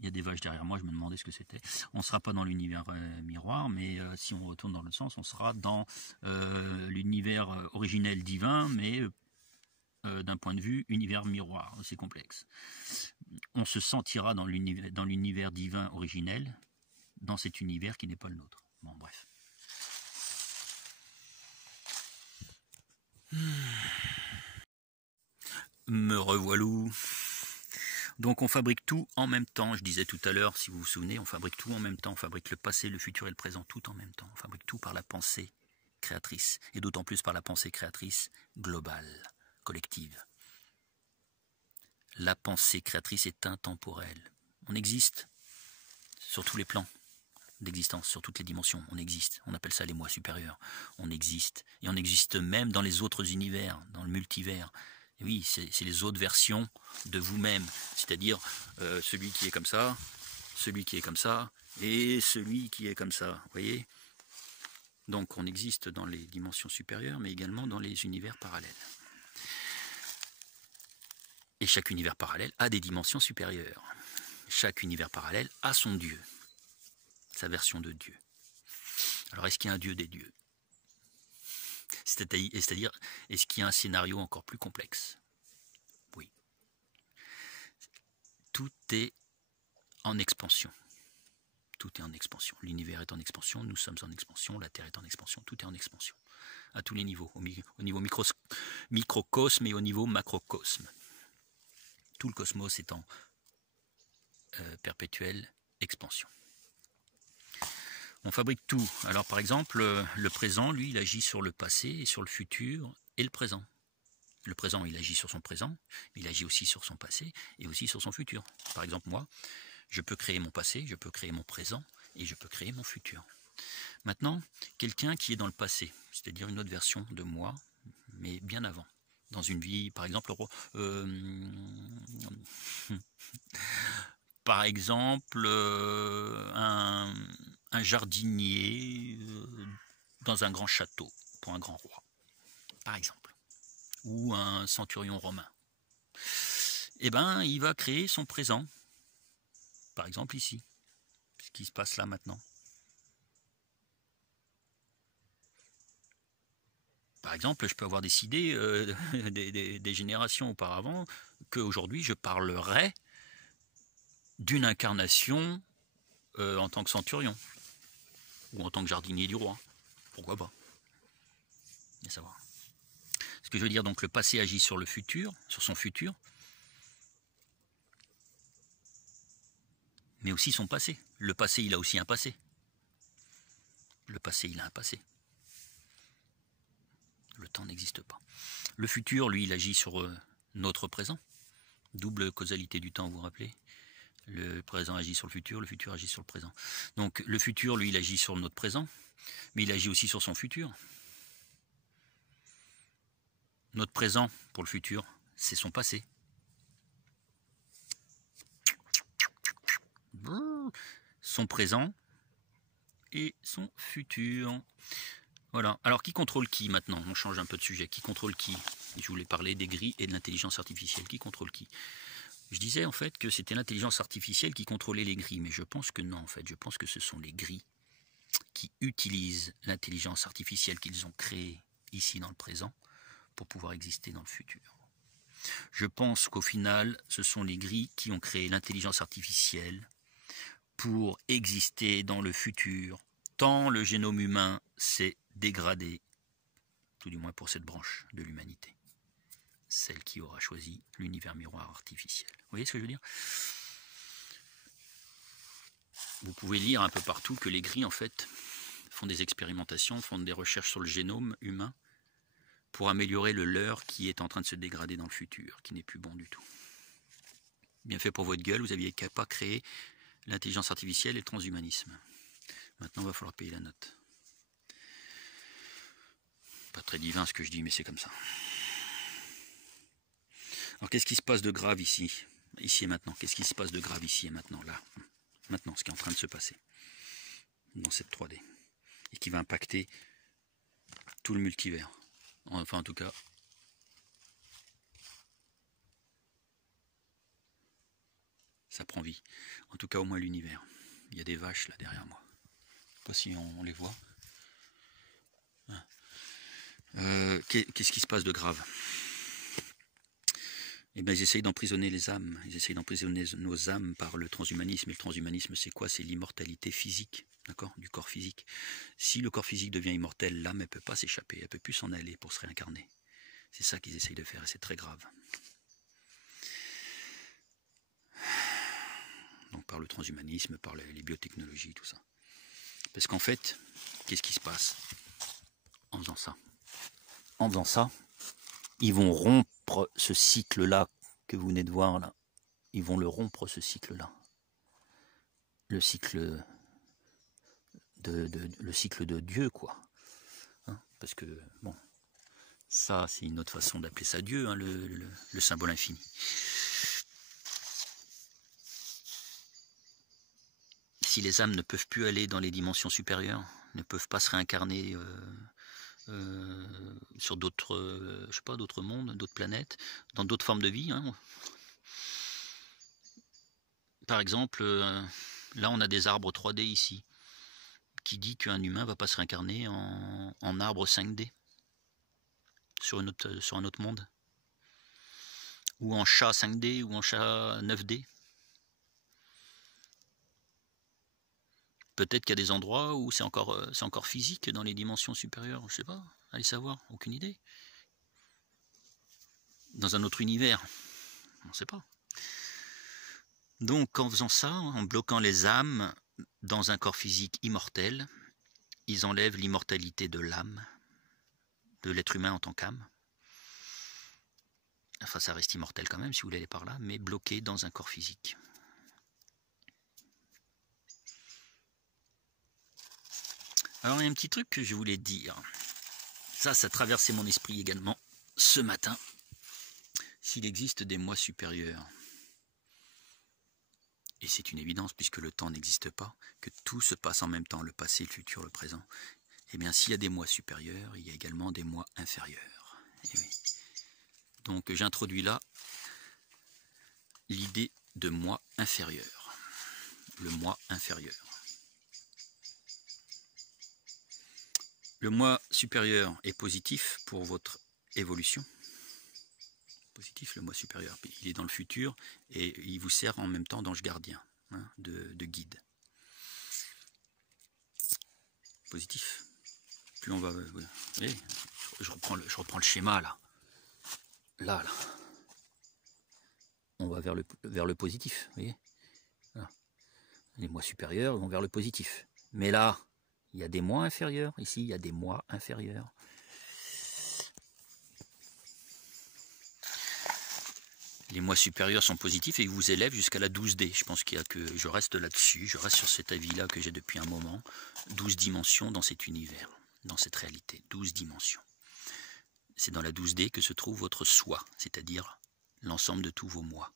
Il y a des vaches derrière moi, je me demandais ce que c'était. On ne sera pas dans l'univers miroir, mais si on retourne dans l'autre sens, on sera dans l'univers originel divin, mais d'un point de vue univers miroir, c'est complexe. On se sentira dans l'univers divin originel, dans cet univers qui n'est pas le nôtre. Bon, bref. Me revoilou. Donc on fabrique tout en même temps, je disais tout à l'heure, si vous vous souvenez, on fabrique tout en même temps, on fabrique le passé, le futur et le présent tout en même temps, on fabrique tout par la pensée créatrice, et d'autant plus par la pensée créatrice globale, collective. La pensée créatrice est intemporelle, on existe sur tous les plans d'existence, sur toutes les dimensions, on existe, on appelle ça les moi supérieurs, on existe, et on existe même dans les autres univers, dans le multivers. Oui, c'est les autres versions de vous-même, c'est-à-dire celui qui est comme ça, celui qui est comme ça, et celui qui est comme ça, vous voyez? Donc on existe dans les dimensions supérieures, mais également dans les univers parallèles. Et chaque univers parallèle a des dimensions supérieures. Chaque univers parallèle a son Dieu, sa version de Dieu. Alors est-ce qu'il y a un Dieu des dieux ? C'est-à-dire, est-ce qu'il y a un scénario encore plus complexe? Oui. Tout est en expansion. Tout est en expansion. L'univers est en expansion, nous sommes en expansion, la Terre est en expansion, tout est en expansion. À tous les niveaux, au niveau microcosme et au niveau macrocosme. Tout le cosmos est en perpétuelle expansion. On fabrique tout. Alors par exemple, le présent, lui, il agit sur le passé et sur le futur et le présent. Le présent, il agit sur son présent, il agit aussi sur son passé et aussi sur son futur. Par exemple, moi, je peux créer mon passé, je peux créer mon présent et je peux créer mon futur. Maintenant, quelqu'un qui est dans le passé, c'est-à-dire une autre version de moi, mais bien avant, dans une vie, par exemple, un jardinier dans un grand château pour un grand roi, par exemple, ou un centurion romain. Eh bien, il va créer son présent, par exemple ici, ce qui se passe là maintenant. Par exemple, je peux avoir décidé des générations auparavant qu'aujourd'hui je parlerai d'une incarnation en tant que centurion ou en tant que jardinier du roi. Pourquoi pas? À savoir. Ce que je veux dire, donc le passé agit sur le futur, sur son futur, mais aussi son passé. Le passé, il a aussi un passé. Le passé, il a un passé. Le temps n'existe pas. Le futur, lui, il agit sur notre présent. Double causalité du temps, vous vous rappelez? Le présent agit sur le futur agit sur le présent. Donc le futur, lui, il agit sur notre présent, mais il agit aussi sur son futur. Notre présent, pour le futur, c'est son passé. Son présent et son futur. Voilà. Alors qui contrôle qui maintenant? On change un peu de sujet. Qui contrôle qui? Je voulais parler des grilles et de l'intelligence artificielle. Qui contrôle qui? Je disais en fait que c'était l'intelligence artificielle qui contrôlait les grilles, mais je pense que non en fait. Je pense que ce sont les grilles qui utilisent l'intelligence artificielle qu'ils ont créée ici dans le présent pour pouvoir exister dans le futur. Je pense qu'au final, ce sont les gris qui ont créé l'intelligence artificielle pour exister dans le futur, tant le génome humain s'est dégradé, tout du moins pour cette branche de l'humanité, celle qui aura choisi l'univers miroir artificiel. Vous voyez ce que je veux dire? Vous pouvez lire un peu partout que les gris, en fait, font des expérimentations, font des recherches sur le génome humain pour améliorer le leur qui est en train de se dégrader dans le futur, qui n'est plus bon du tout. Bien fait pour votre gueule, vous n'aviez qu'à pas créer l'intelligence artificielle et le transhumanisme. Maintenant, il va falloir payer la note. Pas très divin ce que je dis, mais c'est comme ça. Alors, qu'est-ce qui se passe de grave ici et maintenant? Qu'est-ce qui se passe de grave ici et maintenant, là? Maintenant, ce qui est en train de se passer dans cette 3D et qui va impacter tout le multivers. Enfin, en tout cas, ça prend vie. En tout cas, au moins l'univers. Il y a des vaches là derrière moi. Je ne sais pas si on les voit. Qu'est-ce qui se passe de grave? Eh bien, ils essayent d'emprisonner les âmes. Ils essayent d'emprisonner nos âmes par le transhumanisme. Et le transhumanisme, c'est quoi? C'est l'immortalité physique, d'accord, du corps physique. Si le corps physique devient immortel, l'âme, elle ne peut pas s'échapper. Elle ne peut plus s'en aller pour se réincarner. C'est ça qu'ils essayent de faire et c'est très grave. Donc par le transhumanisme, par les biotechnologies, tout ça. Parce qu'en fait, qu'est-ce qui se passe en faisant ça? En faisant ça, ils vont rompre ce cycle-là que vous venez de voir là. Ils vont le rompre, ce cycle-là. Le cycle de Dieu, quoi. Hein, parce que, bon, ça, c'est une autre façon d'appeler ça Dieu, hein, le symbole infini. Si les âmes ne peuvent plus aller dans les dimensions supérieures, ne peuvent pas se réincarner sur d'autres, je sais pas, d'autres mondes, d'autres planètes, dans d'autres formes de vie. Hein. Par exemple, là on a des arbres 3D ici, qui dit qu'un humain va pas se réincarner en arbre 5D sur un autre monde, ou en chat 5D, ou en chat 9D. Peut-être qu'il y a des endroits où c'est encore physique dans les dimensions supérieures, je sais pas, allez savoir, aucune idée. Dans un autre univers, on ne sait pas. Donc en faisant ça, en bloquant les âmes dans un corps physique immortel, ils enlèvent l'immortalité de l'âme, de l'être humain en tant qu'âme. Enfin, ça reste immortel quand même, si vous voulez aller par là, mais bloqué dans un corps physique. Alors il y a un petit truc que je voulais dire. Ça traversait mon esprit également ce matin. S'il existe des moi supérieurs, et c'est une évidence puisque le temps n'existe pas, que tout se passe en même temps, le passé, le futur, le présent, eh bien s'il y a des moi supérieurs, il y a également des moi inférieurs. Et oui. Donc j'introduis là l'idée de moi inférieur. Le moi inférieur. Le moi supérieur est positif pour votre évolution. Positif, le moi supérieur. Il est dans le futur et il vous sert en même temps d'ange gardien, hein, de guide. Positif. Plus on va... Vous voyez, je reprends le schéma là. Là. On va vers le positif, vous voyez. Là. Les moi supérieurs vont vers le positif. Mais là, il y a des moi inférieurs. Ici, il y a des moi inférieurs. Les moi supérieurs sont positifs et ils vous élèvent jusqu'à la 12D. Je pense qu'il y a que... Je reste là-dessus, je reste sur cet avis-là que j'ai depuis un moment. 12 dimensions dans cet univers, dans cette réalité. 12 dimensions. C'est dans la 12D que se trouve votre soi, c'est-à-dire l'ensemble de tous vos moi.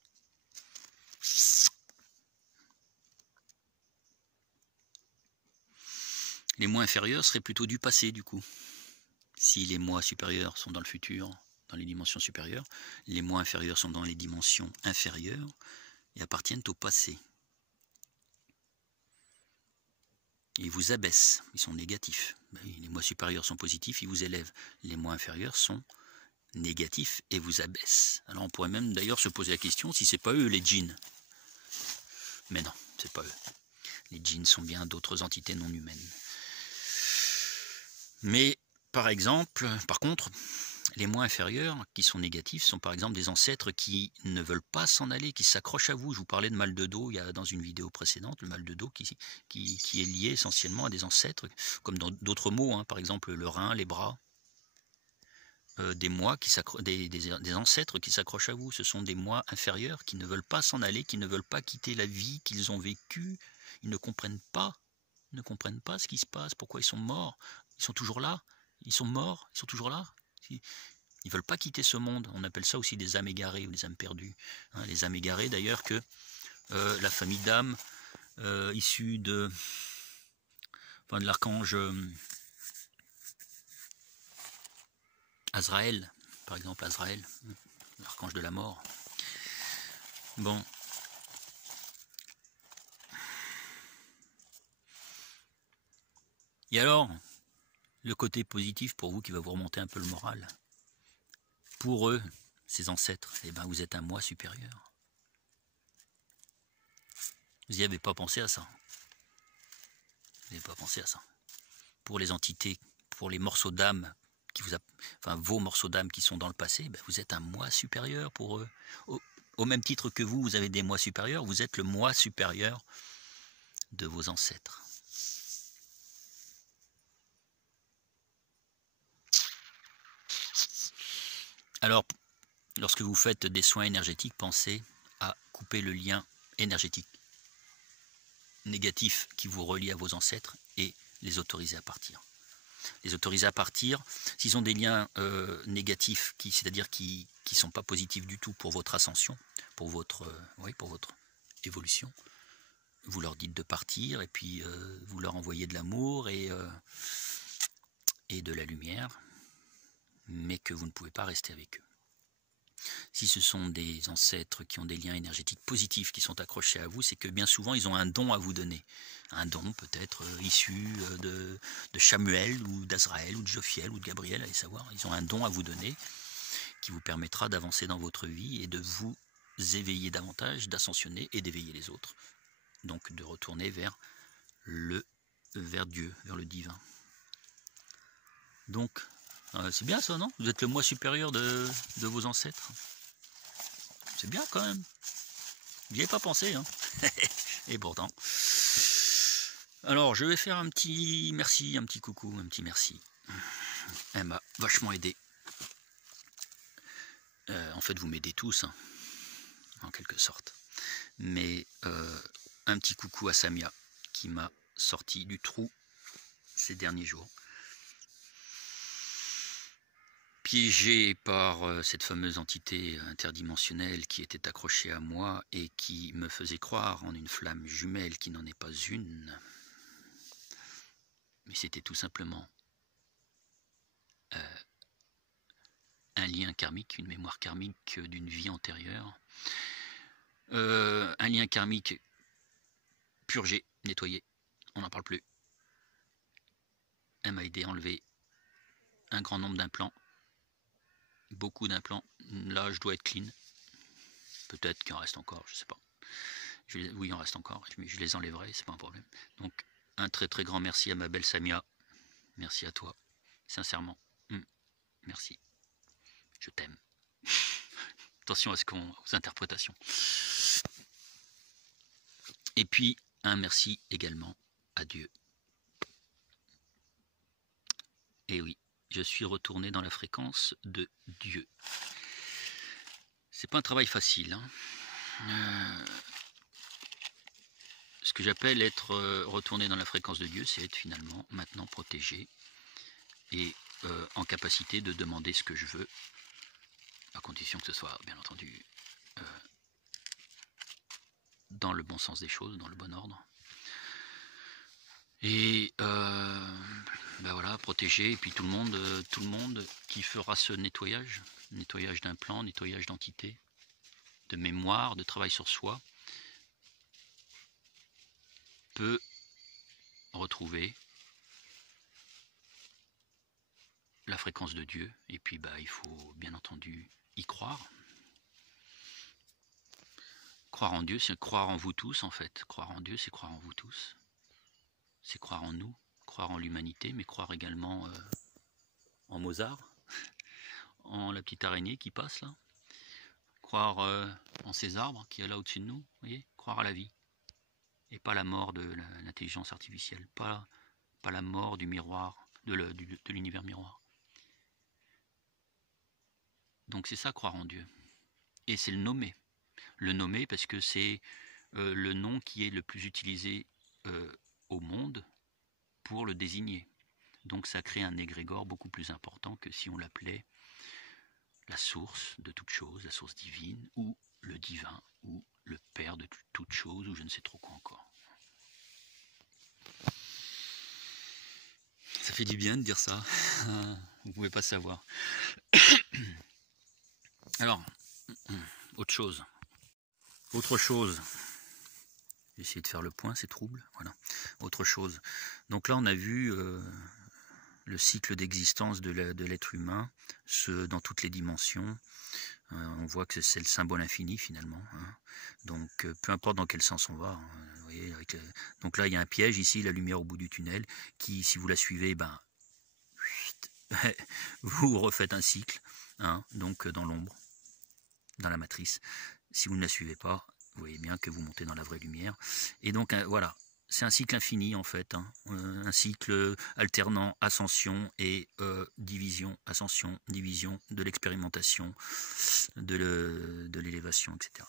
Les moi inférieurs seraient plutôt du passé, du coup. Si les moi supérieurs sont dans le futur, dans les dimensions supérieures, les moi inférieurs sont dans les dimensions inférieures et appartiennent au passé. Ils vous abaissent, ils sont négatifs. Les moi supérieurs sont positifs, ils vous élèvent. Les moi inférieurs sont négatifs et vous abaissent. Alors on pourrait même d'ailleurs se poser la question si c'est pas eux les djinns. Mais non, c'est pas eux. Les djinns sont bien d'autres entités non humaines. Mais par exemple, par contre, les moi inférieurs qui sont négatifs sont par exemple des ancêtres qui ne veulent pas s'en aller, qui s'accrochent à vous. Je vous parlais de mal de dos il y a dans une vidéo précédente, le mal de dos qui est lié essentiellement à des ancêtres, comme dans d'autres mots, hein, par exemple le rein, les bras. Des moi des ancêtres qui s'accrochent à vous. Ce sont des moi inférieurs qui ne veulent pas s'en aller, qui ne veulent pas quitter la vie qu'ils ont vécue. Ils ne comprennent pas ce qui se passe, pourquoi ils sont morts. Ils sont toujours là, ils sont morts, ils sont toujours là. Ils ne veulent pas quitter ce monde. On appelle ça aussi des âmes égarées ou des âmes perdues. Hein, les âmes égarées d'ailleurs que la famille d'âmes issue de l'archange Azraël, par exemple, Azraël, l'archange de la mort. Bon. Et alors, le côté positif pour vous qui va vous remonter un peu le moral. Pour eux, ces ancêtres, eh ben, vous êtes un moi supérieur. Vous n'y avez pas pensé à ça. Vous n'avez pas pensé à ça. Pour les entités, pour les morceaux d'âme, vos morceaux d'âme qui sont dans le passé, ben, vous êtes un moi supérieur pour eux. Au même titre que vous avez des moi supérieurs, vous êtes le moi supérieur de vos ancêtres. Alors, lorsque vous faites des soins énergétiques, pensez à couper le lien énergétique négatif qui vous relie à vos ancêtres et les autoriser à partir. Les autoriser à partir, s'ils ont des liens négatifs, c'est-à-dire qui ne sont pas positifs du tout pour votre ascension, pour votre évolution, vous leur dites de partir et puis vous leur envoyez de l'amour et de la lumière, mais que vous ne pouvez pas rester avec eux. Si ce sont des ancêtres qui ont des liens énergétiques positifs qui sont accrochés à vous, c'est que bien souvent ils ont un don à vous donner. Un don peut-être issu de Chamuel ou d'Azraël ou de Jophiel ou de Gabriel, allez savoir. Ils ont un don à vous donner qui vous permettra d'avancer dans votre vie et de vous éveiller davantage, d'ascensionner et d'éveiller les autres. Donc de retourner vers Dieu, vers le divin. Donc, c'est bien ça, non? Vous êtes le moi supérieur de vos ancêtres. C'est bien quand même. J'y ai pas pensé, hein. Et pourtant. Alors, je vais faire un petit merci, un petit coucou, un petit merci. Elle m'a vachement aidé. En fait, vous m'aidez tous, hein, en quelque sorte. Mais un petit coucou à Samia, qui m'a sorti du trou ces derniers jours. Piégé par cette fameuse entité interdimensionnelle qui était accrochée à moi et qui me faisait croire en une flamme jumelle qui n'en est pas une. Mais c'était tout simplement un lien karmique, une mémoire karmique d'une vie antérieure. Un lien karmique purgé, nettoyé, on n'en parle plus. Elle m'a aidé à enlever un grand nombre d'implants. Beaucoup d'implants. Là, je dois être clean. Peut-être qu'il en reste encore, je sais pas. Oui, il en reste encore. Je les enlèverai, c'est pas un problème. Donc, un très très grand merci à ma belle Samia. Merci à toi, sincèrement. Merci. Je t'aime. Attention aux interprétations. Et puis, un merci également à Dieu. Et oui, je suis retourné dans la fréquence de Dieu. C'est pas un travail facile, hein. Ce que j'appelle être retourné dans la fréquence de Dieu, c'est être finalement maintenant protégé et en capacité de demander ce que je veux, à condition que ce soit bien entendu dans le bon sens des choses, dans le bon ordre. Et voilà, protégé, et puis tout le monde qui fera ce nettoyage d'implants, nettoyage d'entités, de mémoire, de travail sur soi, peut retrouver la fréquence de Dieu, et puis il faut bien entendu y croire. Croire en Dieu, c'est croire en vous tous en fait. Croire en Dieu, c'est croire en vous tous. C'est croire en nous, croire en l'humanité, mais croire également en Mozart, en la petite araignée qui passe là. Croire en ces arbres qui est là au-dessus de nous, vous voyez, croire à la vie. Et pas la mort de l'intelligence artificielle, pas la mort du miroir, de l'univers miroir. Donc c'est ça, croire en Dieu. Et c'est le nommer. Le nommer parce que c'est le nom qui est le plus utilisé au monde pour le désigner. Donc ça crée un égrégore beaucoup plus important que si on l'appelait la source de toute chose, la source divine, ou le divin, ou le père de toute chose, ou je ne sais trop quoi encore. Ça fait du bien de dire ça, vous ne pouvez pas savoir. Alors, autre chose. J'ai essayé de faire le point, c'est trouble. Voilà. Autre chose. Donc là, on a vu le cycle d'existence de l'être humain, dans toutes les dimensions. On voit que c'est le symbole infini finalement. Hein. Donc, peu importe dans quel sens on va. Hein, vous voyez, donc là, il y a un piège ici, la lumière au bout du tunnel, qui, si vous la suivez, vous refaites un cycle, hein, donc dans l'ombre, dans la matrice. Si vous ne la suivez pas, vous voyez bien que vous montez dans la vraie lumière. Et donc voilà, c'est un cycle infini en fait, hein, un cycle alternant ascension et division, ascension, division, de l'expérimentation, de l'élévation, etc.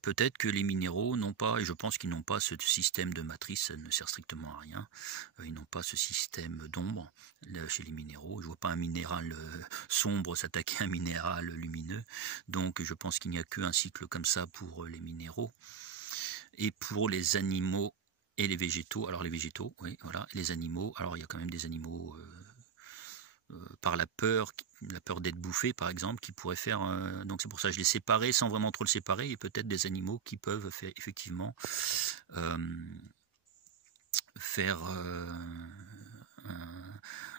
Peut-être que les minéraux n'ont pas, et je pense qu'ils n'ont pas ce système de matrice, ça ne sert strictement à rien, ils n'ont pas ce système d'ombre chez les minéraux. Je ne vois pas un minéral sombre s'attaquer à un minéral lumineux, donc je pense qu'il n'y a qu'un cycle comme ça pour les minéraux. Et pour les animaux et les végétaux, alors les végétaux, oui, voilà, les animaux, alors il y a quand même des animaux par la peur d'être bouffé par exemple, qui pourraient faire, donc c'est pour ça que je les séparais sans vraiment trop le séparer, et peut-être des animaux qui peuvent faire, effectivement faire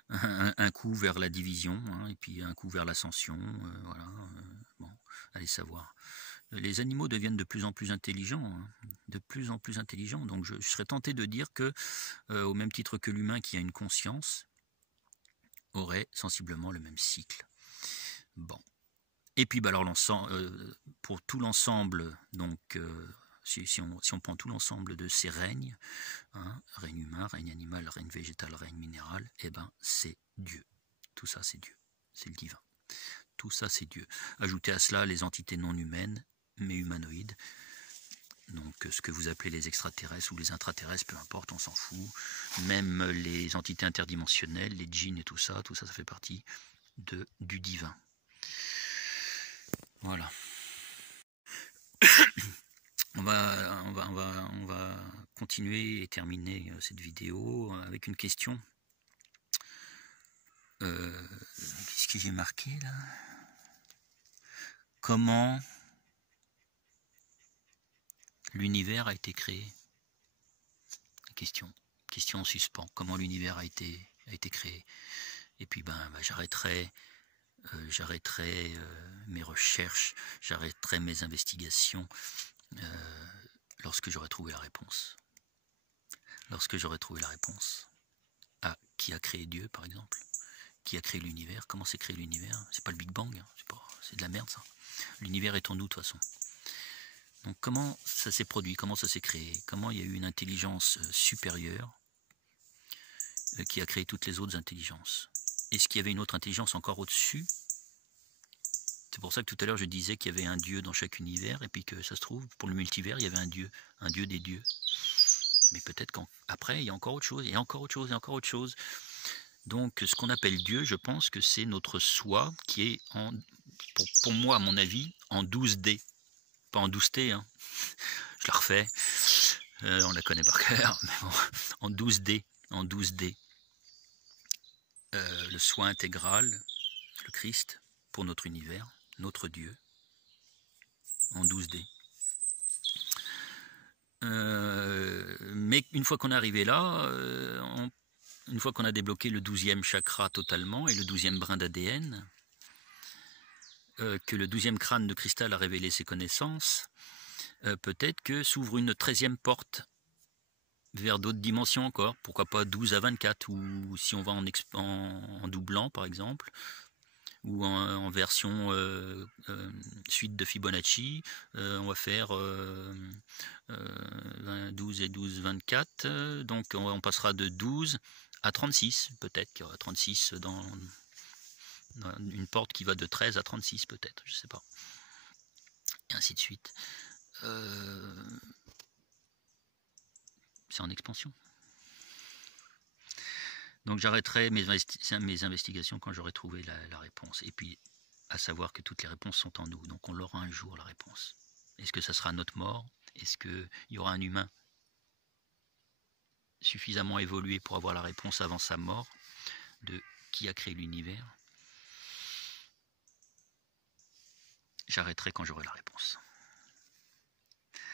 un coup vers la division, hein, et puis un coup vers l'ascension, voilà, bon, allez savoir. Les animaux deviennent de plus en plus intelligents, hein, de plus en plus intelligents, donc je serais tenté de dire que, au même titre que l'humain qui a une conscience, aurait sensiblement le même cycle. Bon. Et puis alors pour tout l'ensemble, donc si on prend tout l'ensemble de ces règnes, hein, règne humain, règne animal, règne végétal, règne minéral, eh ben c'est Dieu. Tout ça c'est Dieu, c'est le divin. Tout ça c'est Dieu. Ajoutez à cela les entités non humaines, mais humanoïdes. Donc ce que vous appelez les extraterrestres ou les intraterrestres, peu importe, on s'en fout. Même les entités interdimensionnelles, les djinns et tout ça, ça fait partie du divin. Voilà. On va continuer et terminer cette vidéo avec une question. Qu'est-ce que j'ai marqué là? Comment l'univers a été créé? Question en suspens. Comment l'univers a été créé? Et puis j'arrêterai mes recherches, j'arrêterai mes investigations lorsque j'aurai trouvé la réponse. Lorsque j'aurai trouvé la réponse à qui a créé Dieu, par exemple, qui a créé l'univers, comment s'est créé l'univers? C'est pas le Big Bang, hein, c'est de la merde ça. L'univers est en nous de toute façon. Donc comment ça s'est produit, comment ça s'est créé, comment il y a eu une intelligence supérieure qui a créé toutes les autres intelligences. Est-ce qu'il y avait une autre intelligence encore au-dessus? C'est pour ça que tout à l'heure je disais qu'il y avait un Dieu dans chaque univers, et puis que ça se trouve, pour le multivers, il y avait un Dieu des dieux. Mais peut-être qu'après, il y a encore autre chose, et encore autre chose, et encore autre chose. Donc ce qu'on appelle Dieu, je pense que c'est notre soi qui est, pour moi, à mon avis, en 12D. Pas en 12T, hein. Je la refais, on la connaît par cœur, mais bon, en 12D, le soi intégral, le Christ, pour notre univers, notre Dieu, en 12D. Mais une fois qu'on est arrivé là, une fois qu'on a débloqué le 12e chakra totalement et le 12e brin d'ADN, que le 12e crâne de cristal a révélé ses connaissances, peut-être que s'ouvre une 13e porte vers d'autres dimensions encore, pourquoi pas 12 à 24, ou si on va en doublant par exemple, ou en version suite de Fibonacci, on va faire 12 et 12, 24, donc on passera de 12 à 36, peut-être qu'il y aura 36 dans une porte qui va de 13 à 36 peut-être, je sais pas, et ainsi de suite. C'est en expansion. Donc j'arrêterai mes investigations quand j'aurai trouvé la réponse. Et puis, à savoir que toutes les réponses sont en nous. Donc on l'aura un jour, la réponse. Est-ce que ça sera notre mort? Est-ce qu'il y aura un humain suffisamment évolué pour avoir la réponse avant sa mort de qui a créé l'univers? J'arrêterai quand j'aurai la réponse.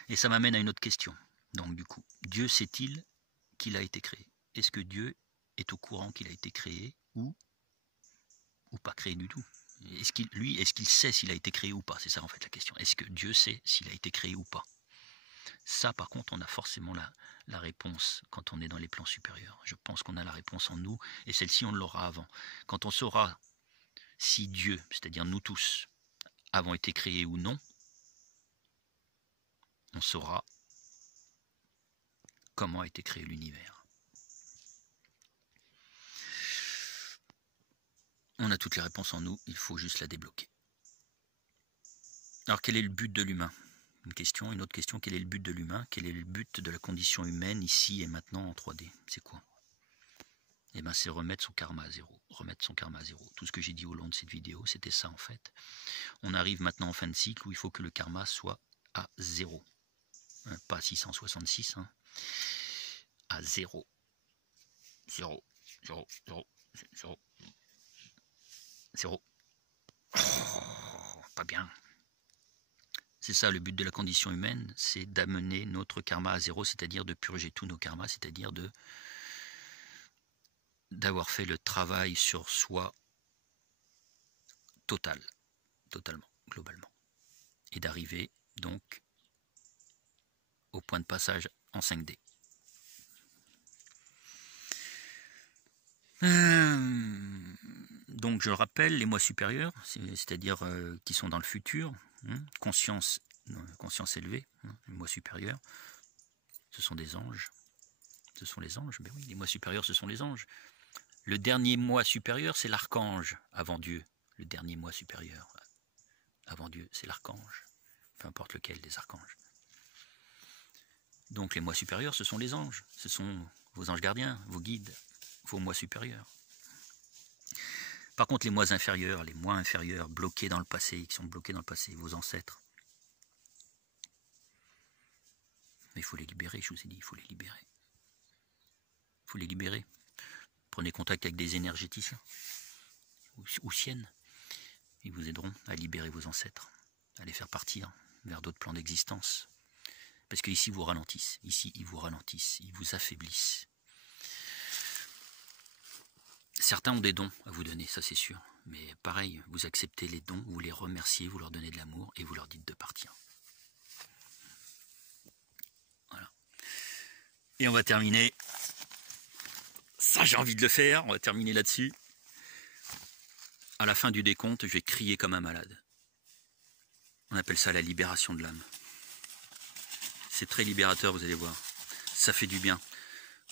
Et ça m'amène à une autre question. Donc du coup, Dieu sait-il qu'il a été créé? Est-ce que Dieu est au courant qu'il a été créé ou pas créé du tout? Est-ce qu'il sait s'il a été créé ou pas? C'est ça en fait la question. Est-ce que Dieu sait s'il a été créé ou pas? Ça par contre on a forcément la réponse quand on est dans les plans supérieurs. Je pense qu'on a la réponse en nous et celle-ci on l'aura avant. Quand on saura si Dieu, c'est-à-dire nous tous, avons été créés ou non, on saura comment a été créé l'univers. On a toutes les réponses en nous, il faut juste la débloquer. Alors quel est le but de l'humain? Une autre question, quel est le but de l'humain? Quel est le but de la condition humaine ici et maintenant en 3D? C'est quoi? Eh bien c'est remettre son karma à zéro. Tout ce que j'ai dit au long de cette vidéo, c'était ça en fait. On arrive maintenant en fin de cycle où il faut que le karma soit à 0. Pas 666, hein. À 0. 0. 0. 0. 0. 0. Oh, pas bien. C'est ça le but de la condition humaine, c'est d'amener notre karma à 0, c'est-à-dire de purger tous nos karmas, c'est-à-dire d'avoir fait le travail sur soi totalement, globalement. Et d'arriver donc au point de passage en 5D. Donc je rappelle les moi supérieurs, c'est-à-dire qui sont dans le futur, conscience élevée, les moi supérieurs, ce sont des anges. Ce sont les anges, mais oui, les moi supérieurs, ce sont les anges. Le dernier moi supérieur, c'est l'archange avant Dieu. Le dernier moi supérieur avant Dieu, c'est l'archange. Peu importe lequel des archanges. Donc les moi supérieurs, ce sont les anges. Ce sont vos anges gardiens, vos guides, vos moi supérieurs. Par contre, les moi inférieurs, bloqués dans le passé, qui sont bloqués dans le passé, vos ancêtres. Mais il faut les libérer, je vous ai dit, il faut les libérer. Il faut les libérer. Prenez contact avec des énergéticiens ou siennes. Ils vous aideront à libérer vos ancêtres, à les faire partir vers d'autres plans d'existence. Parce qu'ici, ils vous ralentissent, ils vous affaiblissent. Certains ont des dons à vous donner, ça c'est sûr. Mais pareil, vous acceptez les dons, vous les remerciez, vous leur donnez de l'amour et vous leur dites de partir. Voilà. Et on va terminer. Ça, j'ai envie de le faire. On va terminer là-dessus. À la fin du décompte, je vais crier comme un malade. On appelle ça la libération de l'âme. C'est très libérateur, vous allez voir. Ça fait du bien.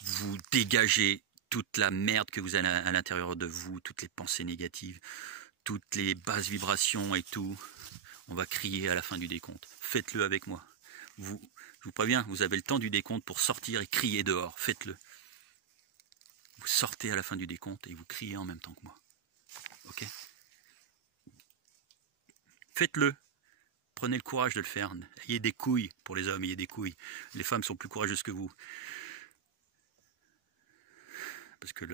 Vous dégagez toute la merde que vous avez à l'intérieur de vous, toutes les pensées négatives, toutes les basses vibrations et tout. On va crier à la fin du décompte. Faites-le avec moi. Je vous préviens, vous avez le temps du décompte pour sortir et crier dehors. Faites-le. Vous sortez à la fin du décompte et vous criez en même temps que moi. Ok? Faites-le. Prenez le courage de le faire. Ayez des couilles pour les hommes, ayez des couilles. Les femmes sont plus courageuses que vous. Parce que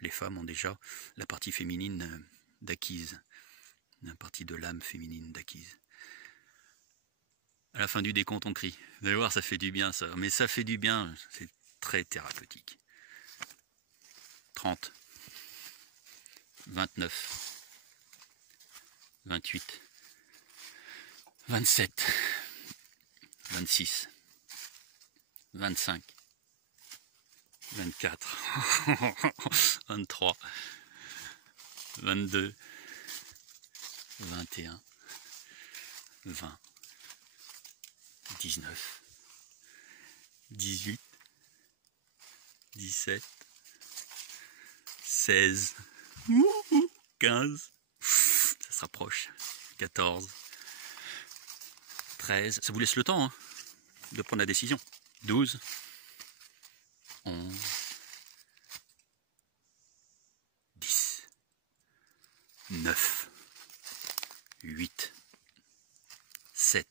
les femmes ont déjà la partie féminine d'acquise. La partie de l'âme féminine d'acquise. À la fin du décompte, on crie. Vous allez voir, ça fait du bien, ça. Mais ça fait du bien, c'est très thérapeutique. 30, 29, 28, 27, 26, 25, 24, 23, 22, 21, 20, 19, 18, 17, 16, 15, ça se rapproche, 14, 13, ça vous laisse le temps hein, de prendre la décision, 12, 11, 10, 9, 8, 7,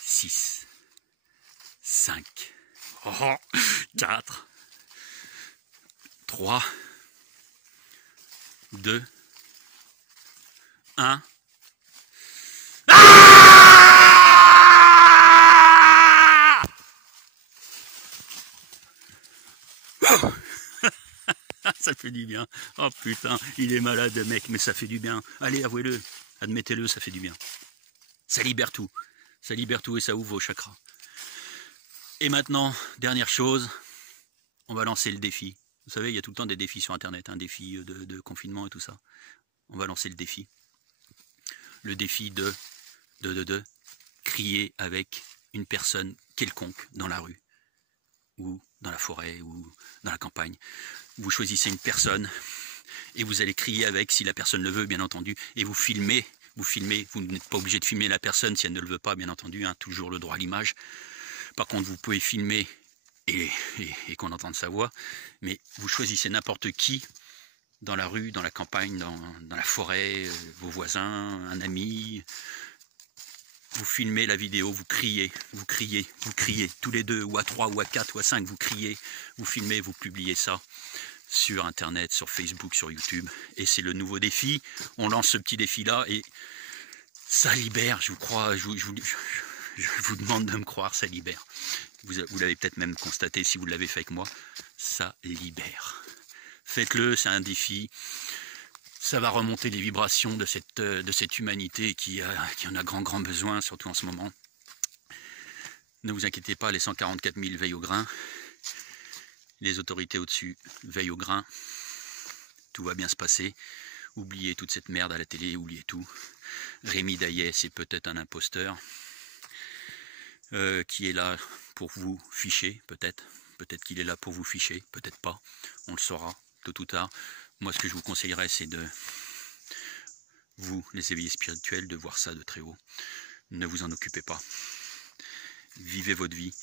6, 5, 4, 3, 2, 1. Ça fait du bien. Oh putain, il est malade le mec, mais ça fait du bien. Allez, avouez-le, admettez-le, ça fait du bien. Ça libère tout. Ça libère tout et ça ouvre vos chakras. Et maintenant, dernière chose, on va lancer le défi. Vous savez, il y a tout le temps des défis sur Internet, un défi de confinement et tout ça. On va lancer le défi. Le défi de crier avec une personne quelconque dans la rue, ou dans la forêt, ou dans la campagne. Vous choisissez une personne et vous allez crier avec, si la personne le veut, bien entendu, et vous filmez, vous n'êtes pas obligé de filmer la personne si elle ne le veut pas, bien entendu, hein, toujours le droit à l'image. Par contre, vous pouvez filmer et qu'on entende sa voix, mais vous choisissez n'importe qui, dans la rue, dans la campagne, dans la forêt, vos voisins, un ami. Vous filmez la vidéo, vous criez, tous les deux, ou à 3, ou à 4, ou à 5, vous criez, vous filmez, vous publiez ça sur Internet, sur Facebook, sur YouTube. Et c'est le nouveau défi. On lance ce petit défi-là et ça libère, je vous crois, je vous demande de me croire, ça libère. Vous l'avez peut-être même constaté si vous l'avez fait avec moi, ça libère. Faites-le, c'est un défi. Ça va remonter les vibrations de cette humanité qui en a grand besoin, surtout en ce moment. Ne vous inquiétez pas, les 144 000 veillent au grain. Les autorités au-dessus veillent au grain. Tout va bien se passer. Oubliez toute cette merde à la télé, oubliez tout. Rémi Daillet, c'est peut-être un imposteur qui est là pour vous ficher, peut-être. Peut-être qu'il est là pour vous ficher, peut-être pas. On le saura tôt ou tard. Moi, ce que je vous conseillerais, c'est de, vous, les éveillés spirituels, de voir ça de très haut. Ne vous en occupez pas. Vivez votre vie.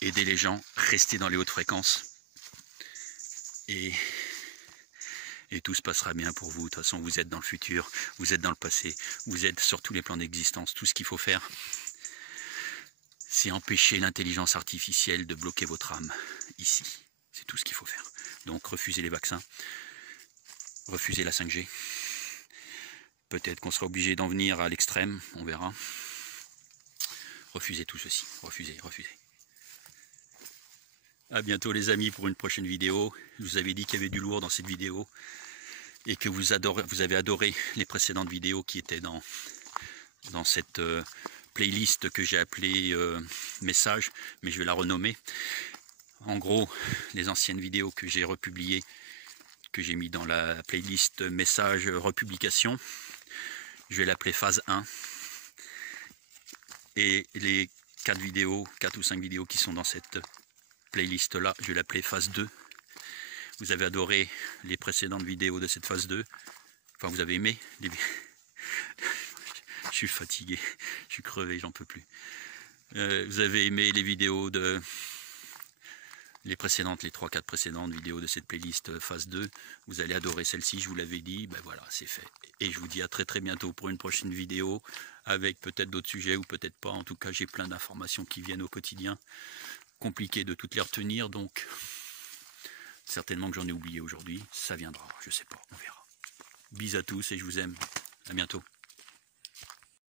Aidez les gens. Restez dans les hautes fréquences. Et tout se passera bien pour vous. De toute façon, vous êtes dans le futur. Vous êtes dans le passé. Vous êtes sur tous les plans d'existence. Tout ce qu'il faut faire, c'est empêcher l'intelligence artificielle de bloquer votre âme. Ici. C'est tout ce qu'il faut faire. Donc, refusez les vaccins. Refusez la 5G. Peut-être qu'on sera obligé d'en venir à l'extrême, on verra. Refusez tout ceci, refusez. A bientôt les amis pour une prochaine vidéo. Je vous avais dit qu'il y avait du lourd dans cette vidéo et que vous avez adoré les précédentes vidéos qui étaient dans cette playlist que j'ai appelée message, mais je vais la renommer. En gros, les anciennes vidéos que j'ai republiées, que j'ai mis dans la playlist message republication, je vais l'appeler phase 1. Et les 4 ou 5 vidéos qui sont dans cette playlist là, je vais l'appeler phase 2. Vous avez adoré les précédentes vidéos de cette phase 2. Enfin, vous avez aimé les... Je suis fatigué, je suis crevé, j'en peux plus. Vous avez aimé les vidéos les 3-4 précédentes vidéos de cette playlist phase 2, vous allez adorer celle-ci, je vous l'avais dit, ben voilà, c'est fait. Et je vous dis à très bientôt pour une prochaine vidéo, avec peut-être d'autres sujets ou peut-être pas. En tout cas, j'ai plein d'informations qui viennent au quotidien, compliqué de toutes les retenir, donc certainement que j'en ai oublié aujourd'hui, ça viendra, je sais pas, on verra. Bisous à tous et je vous aime, à bientôt.